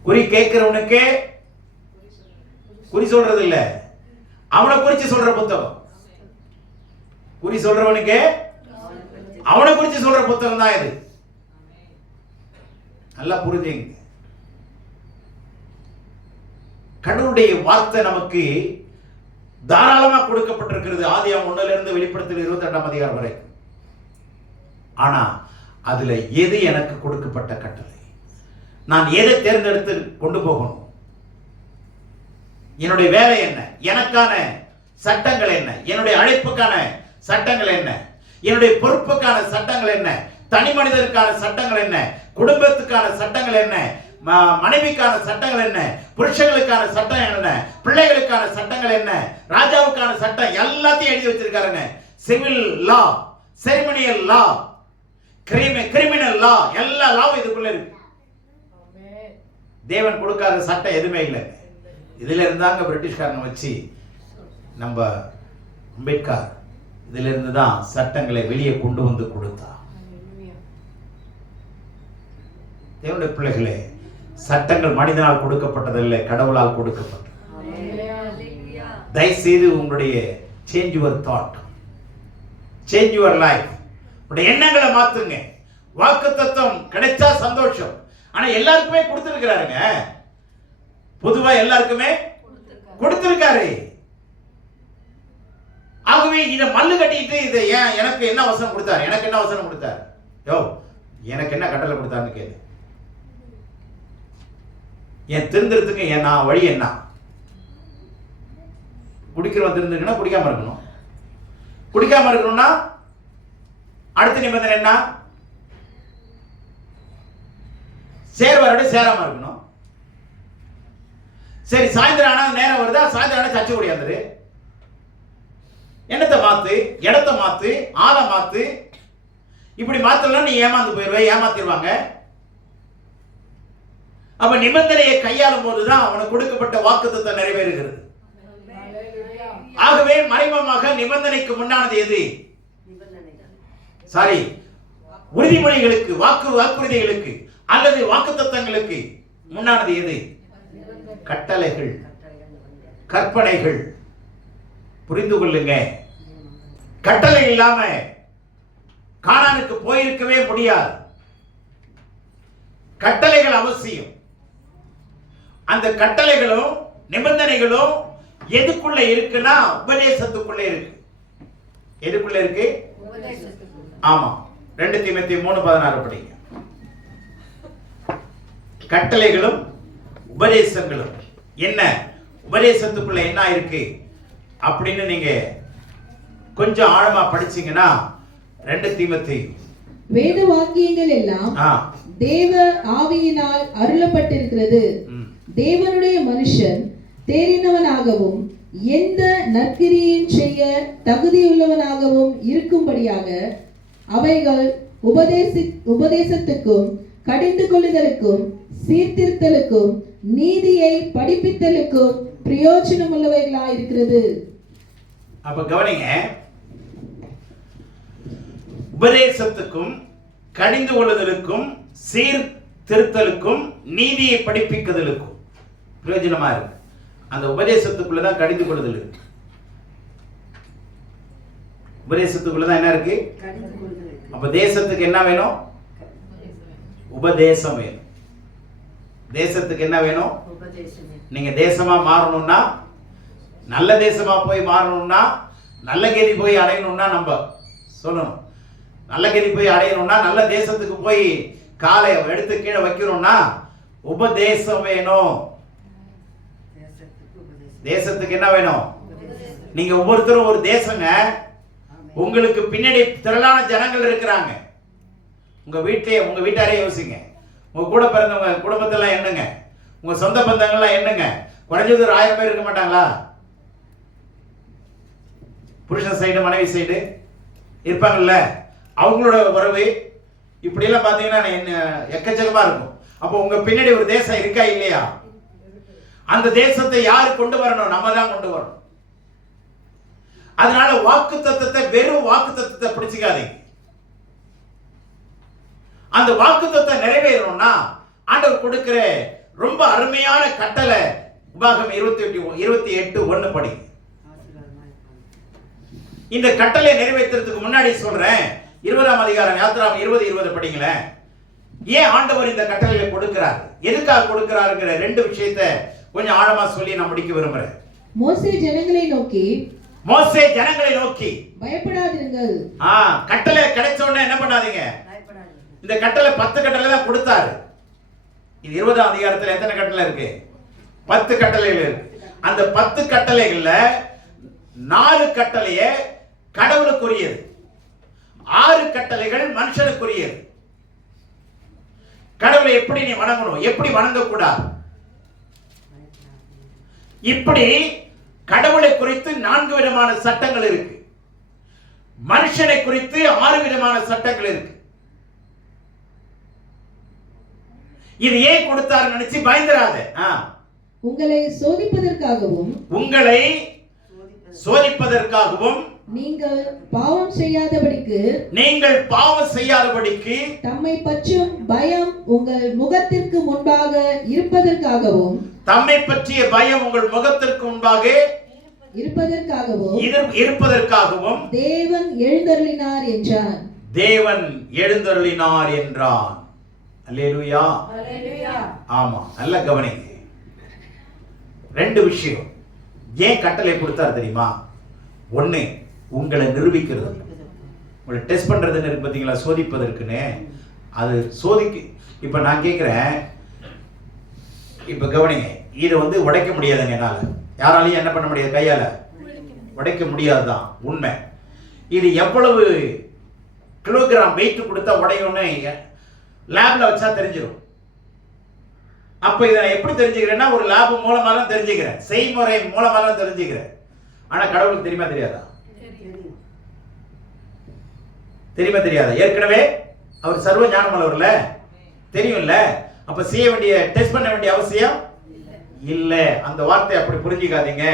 குறி கேட்கிறவனுக்கே குறி சொல்றது இல்லை, அவனை குறிச்சு சொல்ற புத்தகம். குறி சொல்றவனுக்கு அவனை குறிச்சு சொல்ற புத்தகம் தான் இது. நல்லா புரிஞ்சுங்க. கடவுளுடைய வார்த்தை நமக்கு தாராளமா கொடுக்கப்பட்டிருக்கிறது. ஆதியாகமம் 1 வெளிப்படுத்தல் 28ஆம் அதிகாரம் வரை. ஆனா அதுல எது எனக்கு கொடுக்கப்பட்ட கட்டளை, நான் எதை தேர்ந்தெடுத்து கொண்டு போகணும், என்னுடைய வேலை என்ன, எனக்கான சட்டங்கள் என்ன, என்னுடைய அழைப்புக்கான சட்டங்கள் என்ன, என்னுடைய பொறுப்புக்கான சட்டங்கள் என்ன, தனி மனிதருக்கான சட்டங்கள் என்ன, குடும்பத்துக்கான சட்டங்கள் என்ன, மனைவிக்கான சட்டங்கள் என்ன, புருஷர்களுக்கான சட்டம் என்ன, பிள்ளைகளுக்கான சட்டங்கள் என்ன, ராஜாவுக்கான சட்டம் எல்லாத்தையும் எழுதி வச்சிருக்காருங்க. சிவில் லா, செரிமனியல் லா, கிரிமினல் லா, எல்லா லாவும் இதுக்குள்ள இருக்கு. தேவன் கொடுக்காத சட்டம் எதுவுமே இல்லை. இதுல இருந்தாங்க பிரிட்டிஷ்காரனை வச்சு நம்ம அம்பேத்கர் இதுல இருந்து தான் சட்டங்களை வெளியே கொண்டு வந்து கொடுத்தா. தேவனுடைய பிள்ளைகளே, சட்டங்கள் மனிதனால் கொடுக்கப்பட்டதில்லை, கடவுளால் கொடுக்கப்பட்டது. தயவுசெய்து உங்களுடைய change your thought, change your life, உங்களுடைய எண்ணங்களை மாத்துங்க. வாக்குத்தத்தம் கிடைச்சா சந்தோஷம். ஆனா எல்லாருக்குமே கொடுத்திருக்கிறாருங்க, பொதுவா எல்லாருக்குமே கொடுத்திருக்காரு. ஆகவே இதை மல்லு கட்டிட்டு இதை ஏன் எனக்கு என்ன அவசரம் கொடுத்தாரு, எனக்கு என்ன அவசரம் கொடுத்தாரு, யோ எனக்கு என்ன கட்டளை கொடுத்தாருன்னு கேளு. என் திருந்துறதுக்கு நான் வழி என்ன? குடிக்கிறவன் திருந்துக்கணும், குடிக்காம இருக்கணும். குடிக்காம இருக்கணும்னா அடுத்த நிபந்தனை என்ன? சேர்வரோட சேராம இருக்கணும். சரி, சாயந்தரம் ஆனா நேரம் வருதா, சாயந்தரம் ஆனா சர்ச்சை கூடியாந்துரு. எண்ணத்தை மாத்து, இடத்தை மாத்து, ஆளை மாத்து. இப்படி மாத்தலாம் நீ ஏமாந்து போயிருவே, ஏமாத்திடுவாங்க. அப்ப நிபந்தனையை கையாளும் போதுதான் அவனுக்கு கொடுக்கப்பட்ட வாக்குத்தத்தம் நிறைவேறுகிறது. ஆகவே மறைமுகமாக நிபந்தனைக்கு முன்னானது எது? சாரி, உறுதிமொழிகளுக்கு, வாக்குறுதிகளுக்கு அல்லது வாக்குத்தத்தங்களுக்கு முன்னானது எது? கட்டளைகள், கற்பனைகள். புரிந்து கொள்ளுங்க. கட்டளை இல்லாம கானானுக்கு போயிருக்கவே முடியாது. கட்டளைகள் அவசியம். அந்த கட்டளைகளும் நிபந்தனைகளும் எதுக்குள்ள இருக்குன்னா உபதேசத்துக்குள்ள இருக்கு. எதுக்குள்ள இருக்கு? ஆமா, 2 தீமோத்தேயு 3:16 படிங்க. கட்டளைகளும் உபதேசங்களும் என்ன, உபதேசத்துக்குள்ள என்ன இருக்கு அப்படின்னு நீங்க கொஞ்சம் ஆழமா படிச்சீங்கன்னா 2 தீமோத்தேயு வேத வாக்கியங்கள் எல்லாம் தேவ ஆவியினால் அருளப்பட்டிருக்கிறது. தேவனுடைய மனுஷன் தேறினவனாகவும் எந்த நற்கிரியையும் செய்ய தகுதியுள்ளவனாகவும் இருக்கும்படியாக அவைகள் உபதேசத்துக்கும் கடிந்து கொள்ளுதலுக்கும் சீர்திருத்தலுக்கும் நீதியை படிப்பித்தலுக்கும் பிரயோஜனம் உள்ளவைகளாய் இருக்கிறது. அப்ப கவனிங்க, உபதேசத்துக்கும் கடிந்து கொள்ளுதலுக்கும் சீர்திருத்தலுக்கும் நீதியை படிப்பிக்குதலுக்கும் பிரயோஜனமா இருக்கு. அந்த உபதேசத்துக்குள்ளதான் கடிந்து கொள்ளுதல் இருக்கு. உபதேசத்துக்குள்ளதான் என்ன இருக்கு? அப்ப தேசத்துக்கு என்ன வேணும்? உபதேசம் வேணும். தேசத்துக்கு என்ன வேணும்? நீங்க தேசமா மாறணும்னா, நல்ல தேசமா போய் மாறணும்னா, நல்ல கதி போய் அடையணும்னா நம்ம சொல்லணும். நல்ல கதி போய் அடையணும்னா, நல்ல தேசத்துக்கு போய் காலை எடுத்து கீழே வைக்கணும்னா உபதேசம் வேணும். தேசத்துக்கு என்ன வேணும்? நீங்க ஒவ்வொருத்தரும் ஒரு தேசங்க. உங்களுக்கு பின்னாடி திரளான ஜனங்கள் இருக்கிறாங்க. உங்க வீட்டாரே யோசிங்க. உங்க கூட பிறந்தவங்க குடும்பத்தெல்லாம் எண்ணுங்க. உங்க சொந்த பந்தங்கள்லாம் எண்ணுங்க. குறைஞ்சது ஒரு 1000 பேர் இருக்க மாட்டாங்களா? புருஷன் சைடு மனைவி சைடு இருப்பாங்கல்ல, அவங்களோட உறவு இப்படியெல்லாம் பார்த்தீங்கன்னா எக்கச்சக்கமா இருக்கும். அப்போ உங்க பின்னாடி ஒரு தேசம் இருக்கா இல்லையா? அந்த தேசத்தை யாரு கொண்டு வரணும்? நம்ம தான் கொண்டு வரணும். அதனால வாக்கு தத்தத்தை, வெறும் வாக்கு தத்தத்தை பிடிச்சிக்காதீங்க. அந்த வாக்கு தத்தம் நிறைவேறணும்னா ஆண்டவர் கொடுக்கிற ரொம்ப அருமையான கட்டளை உபாகமம் 28:1 படி. இந்த கட்டளை நிறைவேற்றுறதுக்கு முன்னாடி சொல்றேன், 20ஆம் அதிகாரம் யாத்திராகமம் 20:20 படிங்களேன். ஏன் ஆண்டவர் இந்த கட்டளையை கொடுக்கிறார், எதுக்காக கொடுக்கிறாருங்கிற 2 விஷயத்தை கொஞ்சம் ஆழமா சொல்லி நான் முடிக்க விரும்புறேன். மோசே ஜனங்களை நோக்கி பயப்படாதீர்கள். கட்டளை கிடைச்ச உடனே என்ன பண்ணாதீங்க? இந்த கட்டளை 10 கட்டளை தான் கொடுத்தாரு. இது 20ஆம் அதிகாரத்துல எத்தனை கட்டளை இருக்கு? 10 கட்டளைகள் இருக்கு. அந்த 10 கட்டளைகள்ல 4 கட்டளைய கடவுளுக்குரியது, 6 கட்டளைகள் மனுஷனுக்குரியது. கடவுளை எப்படி நீ வணங்கணும், எப்படி வணங்க கூடாது, இப்படி கடவுளை குறித்து 4 விதமான சட்டங்கள் இருக்கு. மனுஷனை குறித்து 6 விதமான சட்டங்கள் இருக்கு. இது ஏன் கொடுத்தாரு நினைச்சு பயந்துராத. உங்களை சோதிப்பதற்காகவும் நீங்கள் பாவம் செய்யாதபடிக்கு தம்மை பற்றும் பயம் உங்கள் முகத்திற்கு முன்பாக இருப்பதற்காகவும் தேவன் எழுந்தருளினார் என்றான். அல்லேலூயா. ஆமா, நல்ல கவனிங்க. 2 விஷயம் ஏன் கட்டளை கொடுத்தார் தெரியுமா? 1, உங்களை நிரூபிக்கிறது, உங்களை டெஸ்ட் பண்றதுன்னு இருக்கு பாத்தீங்களா, சோதிப்பதற்குன்னு. அது இப்ப நான் கேட்கிறேன், இப்ப கவனிங்க, இதை உடைக்க முடியாதுங்க. என்னால யாராலையும் என்ன பண்ண முடியாது, கையால உடைக்க முடியாதுதான் உண்மை. இது எவ்வளவு கிலோகிராம் வெயிட் கொடுத்தா உடையும்னு லேப்ல வச்சா தெரிஞ்சிடும். அப்ப இதை எப்படி தெரிஞ்சுக்கிறேன்னா, ஒரு லேப் மூலமா தான் தெரிஞ்சுக்கிறேன், செய்முறை மூலமா தான் தெரிஞ்சுக்கிறேன். ஆனா கடவுளுக்கு தெரியுமா தெரியாதா? தெரியாதா? ஏற்கனவே அவர் சர்வ ஞானம் உள்ளவர்ல, தெரியும்ல. அப்ப செய்ய வேண்டிய, டெஸ்ட் பண்ண வேண்டிய அவசியம் இல்ல. அந்த வார்த்தை அப்படி புரிஞ்சுக்காதீங்க.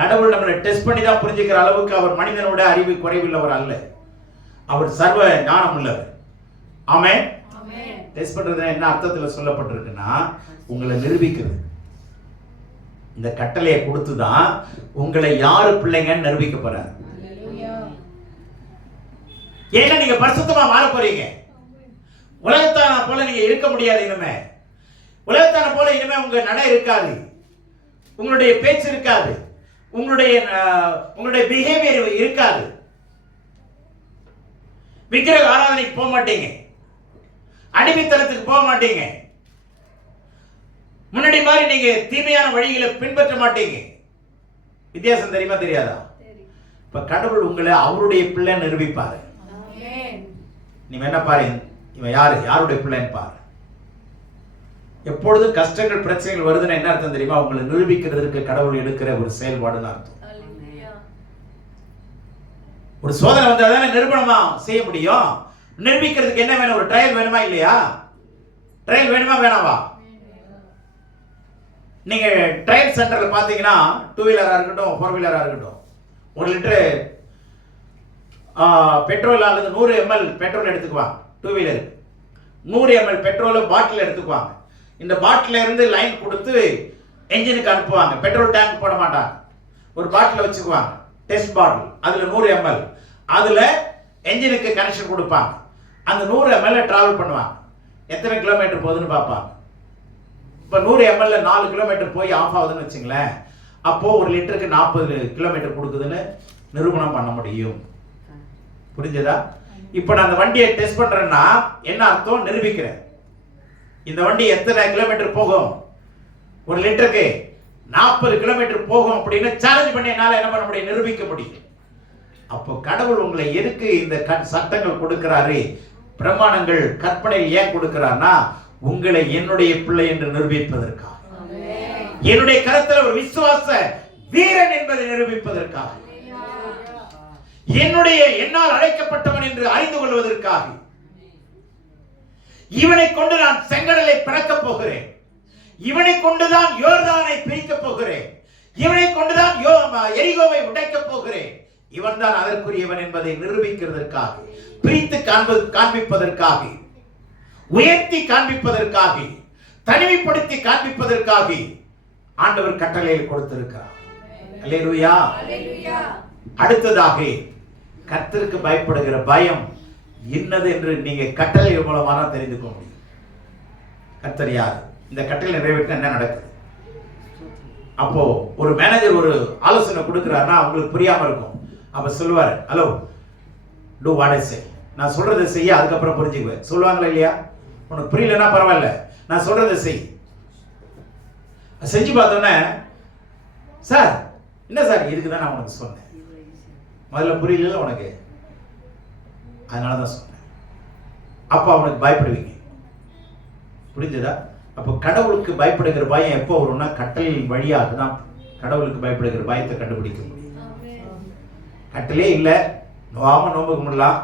கடவுள் நம்மளை டெஸ்ட் பண்ணி தான் புரிஞ்சுக்கிற அளவுக்கு அவர் மனிதனோட அறிவு குறைவுள்ளவர் அல்ல. அவர் சர்வ ஞானம் உள்ளவர். ஆமென். டெஸ்ட் பண்றது என்ன அர்த்தத்தில் சொல்லப்பட்டிருக்குன்னா, உங்களை நிரூபிக்கிறது. இந்த கட்டளையை கொடுத்துதான் உங்களை யாரு பிள்ளைங்கன்னு நிரூபிக்க போறாரு. ஏன்னா நீங்க பரிசுத்தமா மாற போறீங்க. உலகத்தான போல நீங்க இருக்க முடியாது. இனிமே உலகத்தான போல இனிமே உங்க நடை இருக்காது, உங்களுடைய பேச்சு இருக்காது, உங்களுடைய பிஹேவியர் இருக்காது. விக்கிரக ஆராதனைக்கு போக மாட்டீங்க, அடிமைத்தனத்துக்கு போக மாட்டீங்க, முன்னாடி மாதிரி நீங்க தீமையான வழிகளை பின்பற்ற மாட்டீங்க. வித்தியாசம் தெரியுமா தெரியாதா? இப்ப கடவுள் உங்களை அவருடைய பிள்ளை நிரூபிப்பாரு. நீ என்ன பாரு, இவன் யாருடைய பிள்ளைன்னு பாரு. எப்பொழுது கஷ்டங்கள் பிரச்சனைகள் வருதுன்னா என்ன அர்த்தம் தெரியுமா? உங்களை நிரூபிக்கிறதுக்கு கடவுள் எடுக்கிற ஒரு செயல்பாடுன்னு அர்த்தம். ஒரு சோதனை வந்தா தானே நிரூபணமா செய்ய முடியும். நிரூபிக்கிறதுக்கு என்ன வேணும்? ஒரு ட்ரையல் வேணுமா இல்லையா? ட்ரையல் வேணுமா வேணாவா? நீங்க ட்ரையல் சென்டர்ல பாத்தீங்கன்னா 2 வீலரா இருக்கட்டும் 4 வீலரா இருக்கட்டும், 1 லிட்டர் பெட்ரோல் அல்லது 100 ml பெட்ரோல் எடுத்துக்குவாங்க. 2 வீலர் 100 ml பெட்ரோல் பாட்டில் எடுத்துக்குவாங்க. இந்த பாட்டில இருந்து லைன் கொடுத்து என்ஜினுக்கு அனுப்புவாங்க. பெட்ரோல் டேங்க் போட மாட்டாங்க, ஒரு பாட்டில் வச்சுக்குவாங்க, டெஸ்ட் பாட்டில். அதுல 100 ml, அதுல என்ஜினுக்கு கனெக்ஷன் கொடுப்பாங்க. அந்த 100 ml டிராவல் பண்ணுவாங்க. எத்தனை கிலோமீட்டர் போகுதுன்னு பார்ப்பாங்க. இப்போ 100 ml 4 கிலோமீட்டர் போய் ஆஃப் ஆகுதுன்னு வச்சுங்களேன். அப்போ 1 லிட்டருக்கு 40 கிலோமீட்டர் கொடுக்குதுன்னு நிரூபணம் பண்ண முடியும். புரிஞ்சதா? இப்போ நான் அந்த வண்டியை டெஸ்ட் பண்றேன்னா என்ன அர்த்தம்? நிரூபிக்கிறேன். இந்த வண்டி எத்தனை கிலோமீட்டர் போகும்? 1 லிட்டருக்கு 40 கிலோமீட்டர் போகும் அப்படின்னு சேலஞ்ச் பண்ணி என்னால என்ன பண்ண முடியும், நிரூபிக்க முடியும். அப்போ கடவுள் உங்களை எதுக்கு இந்த சட்டங்கள் கொடுக்கிறாரு, பிரமாணங்கள் கற்பனை ஏன் கொடுக்கிறார்னா, உங்களை என்னுடைய பிள்ளை என்று நிரூபிப்பதற்காக, என்னுடைய கருத்துல ஒரு விசுவாச வீரன் என்பதை நிரூபிப்பதற்காக, என்னுடைய என்னால் அழைக்கப்பட்டவன் என்று அறிந்து கொள்வதற்காக. இவனை கொண்டு நான் செங்கடலை பிளக்கப் போகிறேன், இவனை கொண்டுதான் யோர்தானை பிரிக்கப் போகிறேன், இவனை கொண்டுதான் எரிகோவை உடைக்கப் போகிறேன். இவன் தான் அதற்குரியவன் என்பதை நிரூபிக்கிறதற்காக, பிரித்து காண்பிப்பதற்காக, உயர்த்தி காண்பிப்பதற்காக, தனிமைப்படுத்தி காண்பிப்பதற்காக ஆண்டவர் கட்டளையை கொடுத்திருக்கிறார். அல்லேலூயா. அடுத்ததாக கர்த்தருக்கு பயப்படுகிற பயம் என்னது என்று நீங்க கட்டளை மூலமா தான் தெரிந்து கொள்ள முடியும். கர்த்தர் யார், இந்த கட்டளை நிறைவேற்ற என்ன நடக்குது. அப்போ ஒரு மேனேஜர் ஒரு ஆலோசனை கொடுக்கிறாருன்னா அவங்களுக்கு புரியாம இருக்கும். அப்ப சொல்லுவாரு, ஹலோ டூ வாட் ஐ சே, நான் சொல்றதை செய்ய, அதுக்கப்புறம் புரிஞ்சுக்குவேன். சொல்லுவாங்களா இல்லையா? உனக்கு புரியலன்னா பரவாயில்ல, நான் சொல்றதை செய். செஞ்சு பார்த்தோன்னே, சார் என்ன சார் இதுக்கு தான் நான் உனக்கு சொன்னேன், முதல்ல புரியல உனக்கு, அதனால தான் சொன்னேன். அப்போ அவனுக்கு பயப்படுவீங்க. புரிஞ்சதா? அப்போ கடவுளுக்கு பயப்படுகிற பயம் எப்போ வரும்னா, கட்டளையின் வழியாக தான் கடவுளுக்கு பயப்படுகிற பயத்தை கண்டுபிடிக்க முடியும். கட்டளே இல்லை, நோம்பு கும்பிடலாம்,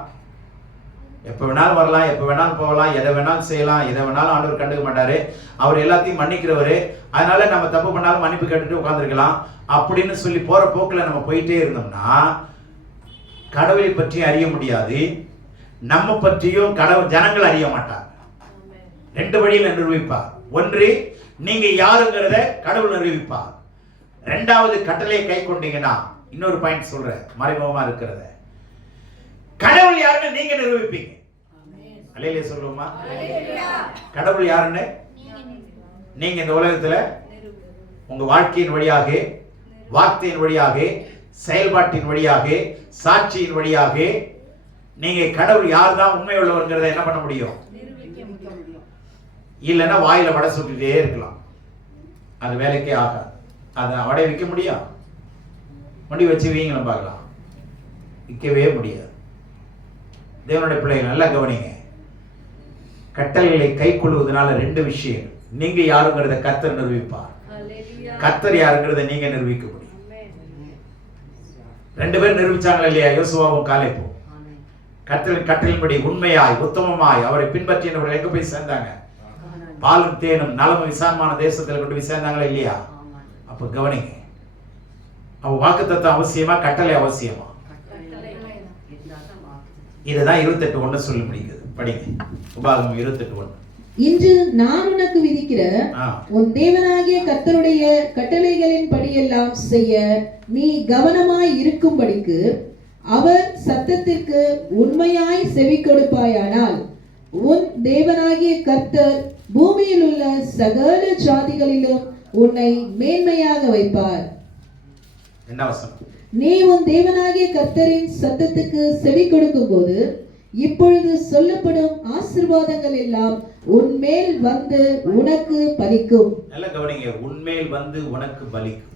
எப்போ வேணாலும் வரலாம், எப்போ வேணாலும் போகலாம், எதை வேணாலும் செய்யலாம், எதை வேணாலும் ஆண்டவர் கண்டுக்க மாட்டாரு, அவர் எல்லாத்தையும் மன்னிக்கிறவர், அதனால நம்ம தப்பு பண்ணாலும் மன்னிப்பு கேட்டுட்டு உட்காந்துருக்கலாம் அப்படின்னு சொல்லி போற போக்கில் நம்ம போயிட்டே இருந்தோம்னா கடவுளை பற்றி அறிய முடியாது, நம்ம பற்றியும் கடவுள் ஜனங்கள் அறிய மாட்டார். ரெண்டு வழியில நிரூபிப்பார். ஒன்று, நீங்க யாருங்கிறத கடவுள் நிரூபிப்பார். ரெண்டாவது, கட்டளையை கை கொண்டீங்கன்னா, இன்னொரு பாயிண்ட் சொல்றேன், மறைமுகமா இருக்கிறத, கடவுள் யாருன்னு நீங்க நிரூபிப்பீங்க. அல்லேலூயா சொல்லுவோமா? கடவுள் யாருன்னு நீங்க இந்த உலகத்துல உங்க வாழ்க்கையின் வழியாக, வார்த்தையின் வழியாக, செயல்பாட்டின் வழியாக, சாட்சியின் வழியாக நீங்க கடவுள் யார் தான் உண்மை உள்ளவர்கிறத என்ன பண்ண முடியும்? இல்லைன்னா வாயில வடை சுட்டுட்டே இருக்கலாம், அது வேலைக்கே ஆகாது. அதை வடை விற்க முடியும்? முடி வச்சு வீங்களும் பார்க்கலாம், விற்கவே முடியாது. தேவனுடைய பிள்ளைகள் நல்லா கவனிங்க. கட்டளைகளை கை கொள்வதனால ரெண்டு விஷயம், நீங்க யாருங்கிறத கர்த்தர் நிரூபிப்பார், கர்த்தர் யாருங்கிறத நீங்க நிரூபிக்க முடியும். ரெண்டு பேரும் நிரூபிச்சாங்களா இல்லையா? யோசுவாவும் காலேபும் கர்த்தரின் கட்டளையின்படி உண்மையாய் உத்தமமாய் அவரை பின்பற்றினவர்கள் எங்க போய் சேர்ந்தாங்க? பாலும் தேனும் நலமும் விசாலமான தேசத்தில் கொண்டு போய் சேர்ந்தாங்களா இல்லையா? அப்ப கவனிங்க, அவ வாக்குத்தத்தம் அவசியமா, கட்டளை அவசியமா? இதுதான் 28:1 சொல்லி முடிக்குது. படிங்க, உபாகமம் 28:1. இன்று நான் உனக்கு விதிக்கிற உன் தேவனாகிய கர்த்தருடைய கட்டளைகளின் படியெல்லாம் செய்ய நீ கவனமாய் இருக்கும்படிக்கு அவர் சத்தத்திற்கு உண்மையாய் செவி கொடுப்பாயானால் உன் தேவனாகிய கர்த்தர் பூமியில் உள்ள சகல ஜாதிகளிலும் உன்னை மேன்மையாக வைப்பார். நீ உன் தேவனாகிய கர்த்தரின் சத்தத்துக்கு செவி கொடுக்கும் போது இப்பொழுது சொல்லப்படும் ஆசீர்வாதங்கள் எல்லாம் உன்மேல் வந்து உனக்கு பலிக்கும். நல்லா கவனிங்க, உன்மேல் வந்து உனக்கு பலிக்கும்.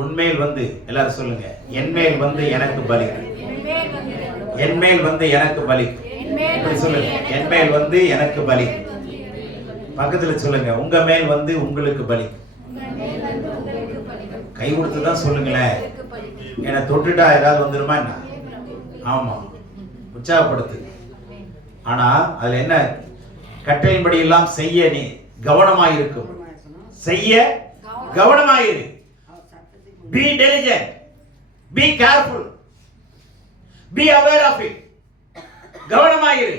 உன்மேல் வந்து, எல்லாரும் சொல்லுங்க, என்மேல் வந்து எனக்கு பலிக்கும். என்மேல் வந்து எனக்கு பலிக்கும். இப்படி சொல்லுங்க, என்மேல் வந்து எனக்கு பலிக்கும். பக்கத்துல சொல்லுங்க, உங்க மேல் வந்து உங்களுக்கு பலிக்கும். கை கொடுத்து தான் சொல்லுங்களேன், என்னை தொட்டுட்டா ஏதாவது வந்துருமா என்ன? ஆமா, உற்சாகப்படுத்து. ஆனா அதுல என்ன? கட்டளையின்படி எல்லாம் செய்ய நீ கவனமாயிருக்கும். செய்ய கவனமாயிரு. Be diligent, be careful, be aware of it. கவனமாயிரு,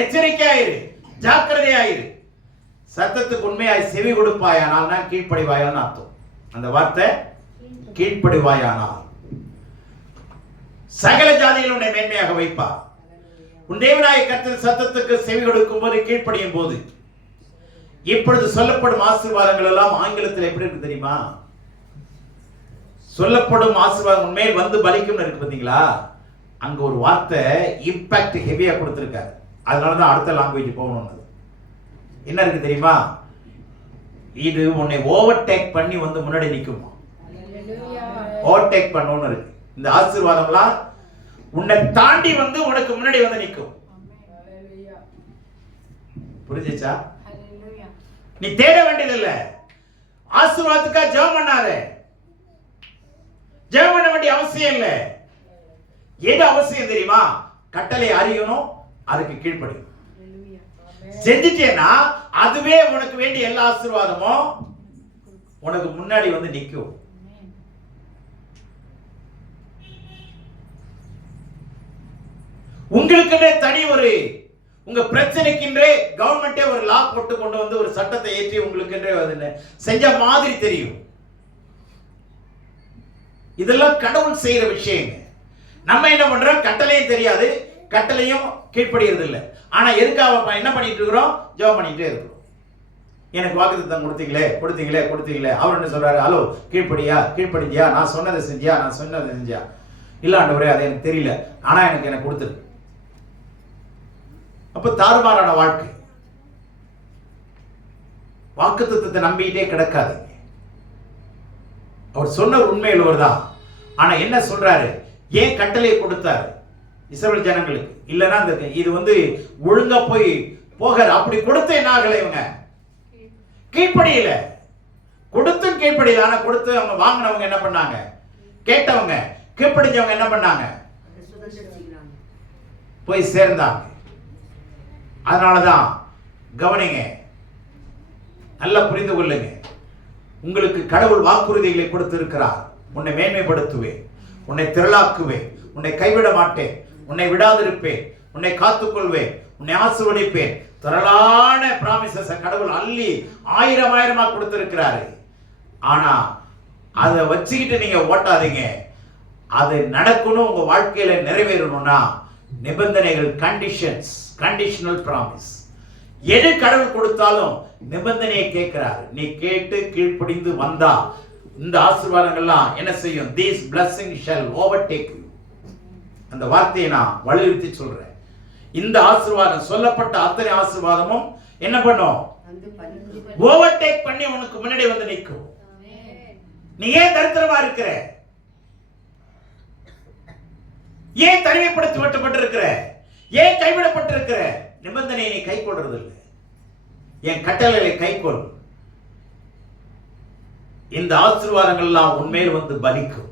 எச்சரிக்கையாயிரு, ஜாக்கிரதையாயிரு. சத்தத்துக்கு உண்மையாய் செவி கொடுப்பாயானால் நான் கீழ்ப்படிவாயான்னு அர்த்தம். அந்த வார்த்தை கீழ்ப்படிவாயானால் சகல ஜாதிகள் உன்னை மேன்மையாக வைப்பார். உன் தேவனாகிய கர்த்தர் சத்தத்துக்கு செவி கொடுக்கும் போது, கீழ்ப்படியும் போது, இப்பொழுது சொல்லப்படும் ஆசீர்வாதங்கள் எல்லாம் ஆங்கிலத்தில் எப்படி இருக்கு தெரியுமா? சொல்லப்படும் ஆசீர்வாதம் உண்மையில் வந்து பலிக்கும் இருக்கு பாத்தீங்களா? அங்க ஒரு வார்த்தை இம்பாக்ட் ஹெவியா கொடுத்திருக்காரு. அதனாலதான் அடுத்த லாங்குவேஜ் போகணும். என்ன இருக்கு தெரியுமா? இது உன்னை ஓவர்டேக் பண்ணி வந்து முன்னாடி நிக்குமா? ஓவர்டேக் பண்ணணும்னு இருக்கு. இந்த ஆசீர்வாதம்லாம் உன்னை தாண்டி வந்து உனக்கு முன்னாடி வந்து நிக்கும். புரிஞ்சுச்சா? நீ தேட வேண்டியதில்லை. ஆசீர்வாதத்துக்கா ஜெபம் பண்ணாத. ஜெபம் பண்ண வேண்டிய அவசியம் இல்லை. எது அவசியம் தெரியுமா? கட்டளை அறியணும், அதுக்கு கீழ்ப்படியும். செஞ்சிட்டேன்னா அதுவே உனக்கு வேண்டிய எல்லா ஆசீர்வாதமும் உனக்கு முன்னாடி வந்து நிக்கும். உங்களுக்குன்றே தனி ஒரு உங்க பிரச்சனைக்குன்றே கவர்மெண்டே ஒரு லா போட்டு கொண்டு வந்து ஒரு சட்டத்தை ஏற்றி உங்களுக்குன்றே செஞ்ச மாதிரி தெரியும். இதெல்லாம் கடவுள் செய்யற விஷயங்க. நம்ம என்ன பண்றோம்? கட்டளையும் தெரியாது, கட்டளையும் கீழ்ப்படியறது இல்லை. ஆனா எதுக்காக என்ன பண்ணிட்டு இருக்கிறோம்? ஜெபம் பண்ணிட்டே இருக்கிறோம். எனக்கு வாக்குத்தத்தம் கொடுத்தீங்களே. அவர் என்ன சொல்றாரு? ஹலோ, கீழ்ப்படியா, நான் சொன்னதை செஞ்சியா? இல்ல ஆண்டவரே, அது எனக்கு தெரியல, ஆனா எனக்கு கொடுத்துரு. அப்ப தாறுமாறான வாழ்க்கை. வாக்குத்தத்தத்தை நம்பிக்கிட்டே கிடக்காதீங்க. அவர் சொன்ன உண்மையுள்ளவர் தான். ஆனா என்ன சொல்றாரு? ஏன் கட்டளையை கொடுத்தாரு இஸ்ரவேல் ஜனங்களுக்கு? இல்லைன்னா இது ஒழுங்கா போய் போகிற அப்படி கொடுத்து என்ன ஆகலை? இவங்க கீழ்ப்படியில, கொடுத்தும் கீழ்ப்படியில. ஆனா கொடுத்து அவங்க வாங்கினவங்க என்ன பண்ணாங்க? கேட்டவங்க, கீழ்ப்படிஞ்சவங்க என்ன பண்ணாங்க? போய் சேர்ந்தாங்க. அதனாலதான் கவனிங்க, நல்லா புரிந்து கொள்ளுங்க. உங்களுக்கு கடவுள் வாக்குறுதிகளை கொடுத்திருக்கிறார். உன்னை மேன்மைப்படுத்துவேன், உன்னை திரளாக்குவேன், உன்னை கைவிட மாட்டேன், உன்னை விடாதிருப்பேன், உன்னை காத்துக்கொள்வேன், உன்னை ஆசீர்வதிப்பேன். திரளான பிராமிசஸ் கடவுள் அள்ளி ஆயிரமா கொடுத்திருக்கிறாரு. ஆனா அதை வச்சுக்கிட்டு நீங்க ஓட்டாதீங்க. அது நடக்கணும், உங்க வாழ்க்கையில நிறைவேறணும்னா நிபந்தனைகள், கண்டிஷனல் பிராமிஸ். எது கடவுள் கொடுத்தாலும் நிபந்தனையை கேட்கிறாரு. நீ கேட்டு கீழ்ப்படிந்து வந்தா இந்த ஆசீர்வாதங்கள்லாம் என்ன செய்யும்? These blessings shall overtake you. அந்த வார்த்தையை நான் வலியுறுத்தி சொல்றேன். இந்த ஆசீர்வாதம், சொல்லப்பட்ட அத்தனை ஆசீர்வாதமும் என்ன பண்ணும்? ஓவர்டேக் பண்ணி உனக்கு முன்னாடி வந்து நிற்கும். நீ ஏன் தரித்திரமா இருக்கிற? ஏன் தனிமைப்படுத்தப்பட்டிருக்கிற? ஏன் கைவிடப்பட்டிருக்கிற? நிபந்தனையை நீ கை கொள்றது இல்லை. என் கட்டளைகளை கை கொள். இந்த ஆசீர்வாதங்கள் எல்லாம் உண்மையில் வந்து பலிக்கும்.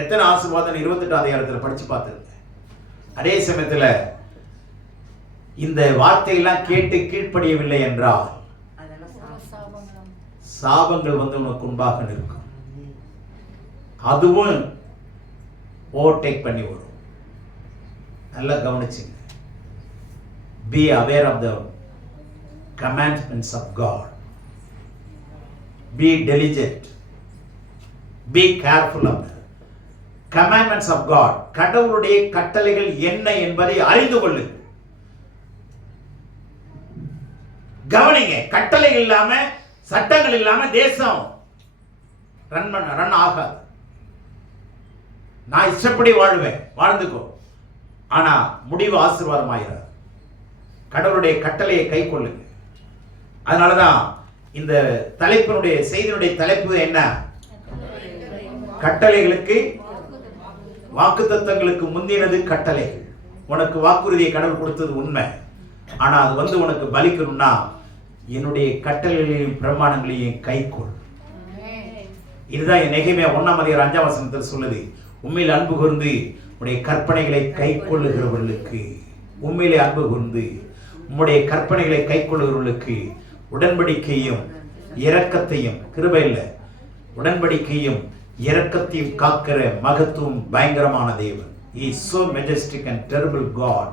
எத்தனை ஆசீர்வாதம் 28ஆம் அதிகாரத்தில் படிச்சு பார்த்திருக்கேன். அதே சமயத்துல இந்த வார்த்தையெல்லாம் கேட்டு கீழ்ப்படியவில்லை என்றால் சாபங்கள் உனக்கு முன்பாக நிற்கும். அதுவும் ஓவர்டேக் பண்ணி வரும். நல்லா கவனிச்சுங்க. Be aware of the commandments of God. Be diligent. Be careful of the commandments of God. கடவுளுடைய கட்டளைகள் என்ன என்பதை அறிந்து கொள்ளுங்கள். கவனிங்க, கட்டளை இல்லாம, சட்டங்கள் இல்லாம தேசம் ரன் ஆகாது. நான் இஷ்டப்படி வாழ்வேன், வாழ்ந்துக்கோ. ஆனா முடிவு ஆசீர்வாதமாயிராது. கடவுளுடைய கட்டளையை கை கொள்ளுங்க. அதனாலதான் இந்த தலைப்பினுடைய செய்தியினுடைய தலைப்பு என்ன? கட்டளைகளுக்கு, வாக்குத்தத்தங்களுக்கு முந்தினது கட்டளைகள். உனக்கு வாக்குறுதியை கடவுள் கொடுத்தது உண்மை. ஆனா அது உனக்கு பலிக்கணும்னா என்னுடைய கட்டளைகளையும் பிரமாணங்களையும் கை கொள். இதுதான் நெகேமியா 1ஆம் அதிகாரம் 5ஆம் வசனத்தில் சொல்லுது. உண்மையில் அன்பு கூர்ந்து உடைய கற்பனைகளை கை கொள்ளுகிறவர்களுக்கு, உண்மையிலே அன்பு கூர்ந்து உம்முடைய கற்பனைகளை கை கொள்ளுகிறவர்களுக்கு உடன்படிக்கையும் இரக்கத்தையும், கிருபை இல்லை, உடன்படிக்கையும் இரக்கத்தையும் காக்கிற மகத்துவம் பயங்கரமான தேவன். He is so majestic and terrible God.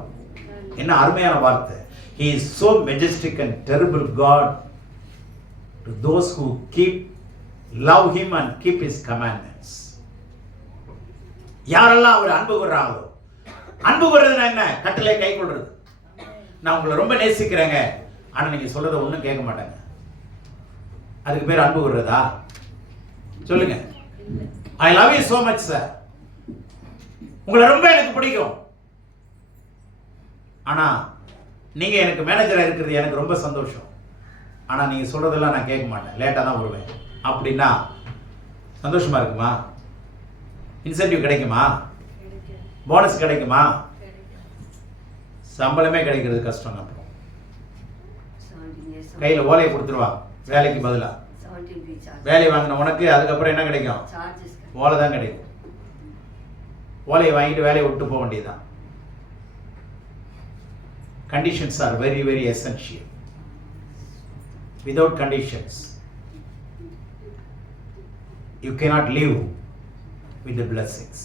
என்ன அருமையான வார்த்தை. He is so majestic and terrible God to those who love him and keep his commandments. யாரெல்லாம் அவர் அன்பு கூர்றாங்களோ, அன்பு கூர்றதுன்னா என்ன? கட்டளை கை கொள்றது. நான் உங்களை ரொம்ப நேசிக்கிறேங்க, ஆனா நீங்க சொல்றதை ஒண்ணும் கேட்க மாட்டாங்க. அதுக்கு பேர் அன்பு கூர்றதா? சொல்லுங்க. I love you so much sir. உங்களை ரொம்ப எனக்கு பிடிக்கும், ஆனா நீங்க எனக்கு மேனேஜரா இருக்கிறது எனக்கு ரொம்ப சந்தோஷம். ஆனால் நீங்கள் சொல்கிறதெல்லாம் நான் கேட்க மாட்டேன், லேட்டாக தான் வருவேன் அப்படின்னா சந்தோஷமாக இருக்குமா? இன்சென்டிவ் கிடைக்குமா? போனஸ் கிடைக்குமா? சம்பளமே கிடைக்கிறது கஷ்டம். அப்புறம் கையில் ஓலையை கொடுத்துருவா வேலைக்கு பதிலாக. வேலையை வாங்கின உனக்கு அதுக்கப்புறம் என்ன கிடைக்கும்? ஓலை தான் கிடைக்கும். ஓலையை வாங்கிட்டு வேலையை விட்டு போக வேண்டியதுதான். Conditions are very, very essential. Without conditions, you cannot live with the blessings.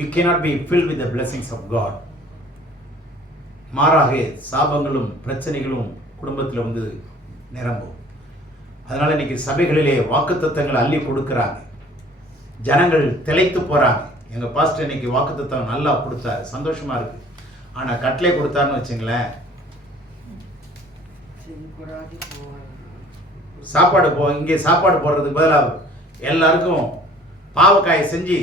You cannot be filled with the blessings of God. மாறாக சாபங்களும் பிரச்சனைகளும் குடும்பத்தில் வந்து நிரம்பும். அதனால இன்னைக்கு சபைகளிலே வாக்குத்தத்தங்கள் அள்ளி கொடுக்குறாங்க, ஜனங்கள் திளைத்து போறாங்க. எங்கள் பாஸ்டர் இன்னைக்கு வாக்குத்தத்தம் நல்லா கொடுத்தாரு, சந்தோஷமா இருக்கு. ஆனால் கட்டளை கொடுத்தாருன்னு வச்சுங்களேன், சாப்பாடு இங்கே சாப்பாடு போடுறதுக்கு பதிலாக எல்லாருக்கும் பாவக்காயை செஞ்சு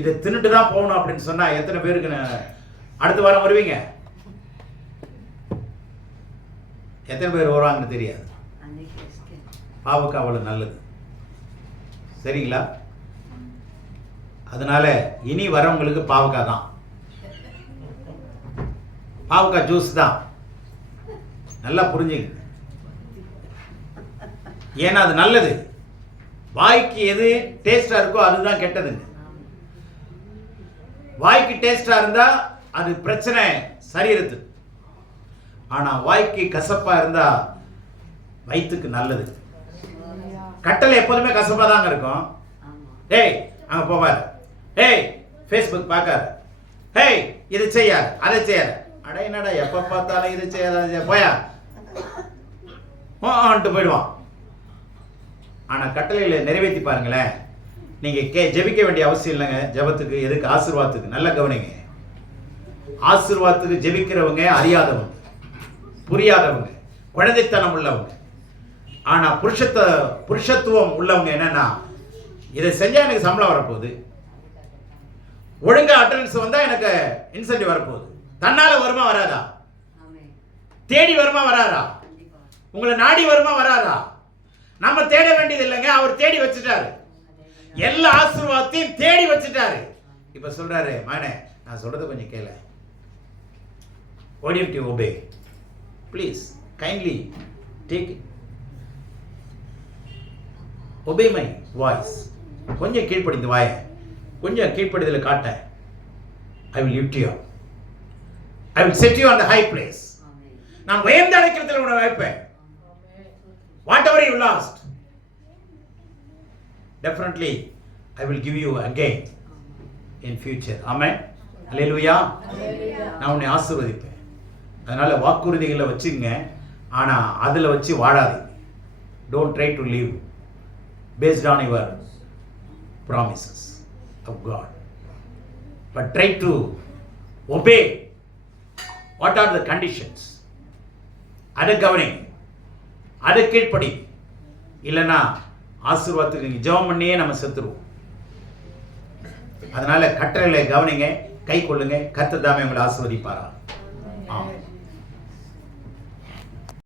இதை தின்னுட்டு தான் போகணும் அப்படின்னு சொன்னால் எத்தனை பேருக்கு அடுத்த வாரம் வருவீங்க? எத்தனை பேர் வருவாங்கன்னு தெரியாது. பாவக்காய் அவ்வளோ நல்லது, சரிங்களா? அதனால இனி வரவங்களுக்கு பாவக்காய் தான், பாவக்காய் ஜூஸ் தான். நல்லா புரிஞ்சுங்க, ஏன்னா அது நல்லது. வாய்க்கு எது டேஸ்டா இருக்கோ அதுதான் கெட்டதுங்க. வாய்க்கு டேஸ்டா இருந்தா அது பிரச்சனை சரீரத்து, ஆனா வாய்க்கு கசப்பா இருந்தா வயிற்றுக்கு நல்லது. கட்டளை எப்போதுமே கசப்பா தாங்க இருக்கும். ஏய் அங்க போவார், ஏய் ஃபேஸ்புக் பார்க்காரு, ஏய் இதை செய்யாரு அதை செய்யாரு. அட என்னடா எப்ப பார்த்தாலும் இதை செய்யாத போயா போயிடுவான். ஆனா கட்டளையில நிறைவேற்றி பாருங்களேன். நீங்க ஜெபிக்க வேண்டிய அவசியம் இல்லைங்க. ஜெபத்துக்கு எதுக்கு? ஆசீர்வாதத்துக்கு. நல்லா கவனிங்க, ஆசீர்வாதத்துக்கு ஜெபிக்கிறவங்க அறியாதவங்க, புரியாதவங்க, குழந்தைத்தனம் உள்ளவங்க. ஆனா புருஷத்துவம் உள்ளவங்க என்னன்னா, இதை செஞ்சா எனக்கு சம்பளம் வரப்போகுது, ஒழுங்கா அட்டெண்டன்ஸ் வந்தா எனக்கு இன்சென்டிவ் வரப்போகுது. தன்னால வருமா வராதா? தேடி வருமா வராதா? உங்களை நாடி வருமா வராதா? நம்ம தேட வேண்டியது இல்லைங்க, அவர் தேடி வச்சுட்டாரு. எல்லா ஆசீர்வாதத்தையும் தேடி வச்சுட்டாரு. இப்ப சொல்றாரு, மகனே நான் சொல்றதை கொஞ்சம் கேளு. Why didn't you obey? Please kindly take it. Obey my voice. கொஞ்சம் கீழ்ப்படிந்து வாய, கொஞ்சம் கீழ்ப்படிதல காட்ட. I will lift you up. I will set you on the high place. நான் உயர்ந்த அடைக்கலத்தில் உன்னை வைப்பேன். Whatever you lost, definitely I will give you again in future. Amen. Hallelujah. நான் உன்னை ஆசீர்வதிப்பேன். அதனால வாக்குறுதிகளை வச்சுங்க, ஆனா அதுல வச்சு வாழாதீங்க. Don't try to live based on your promises of God, but try to obey. What are the conditions? அதை கவனி, அதை கீழ்ப்படி. இல்லைன்னா ஆசீர்வாதத்துக்கு ஜெபம் பண்ணியே நம்ம செத்துருவோம். அதனால கட்டளைகளை கவனிங்க, கை கொள்ளுங்க. கர்த்தர் தாமே உங்களை ஆசீர்வதிப்பாரா. ஆமென்.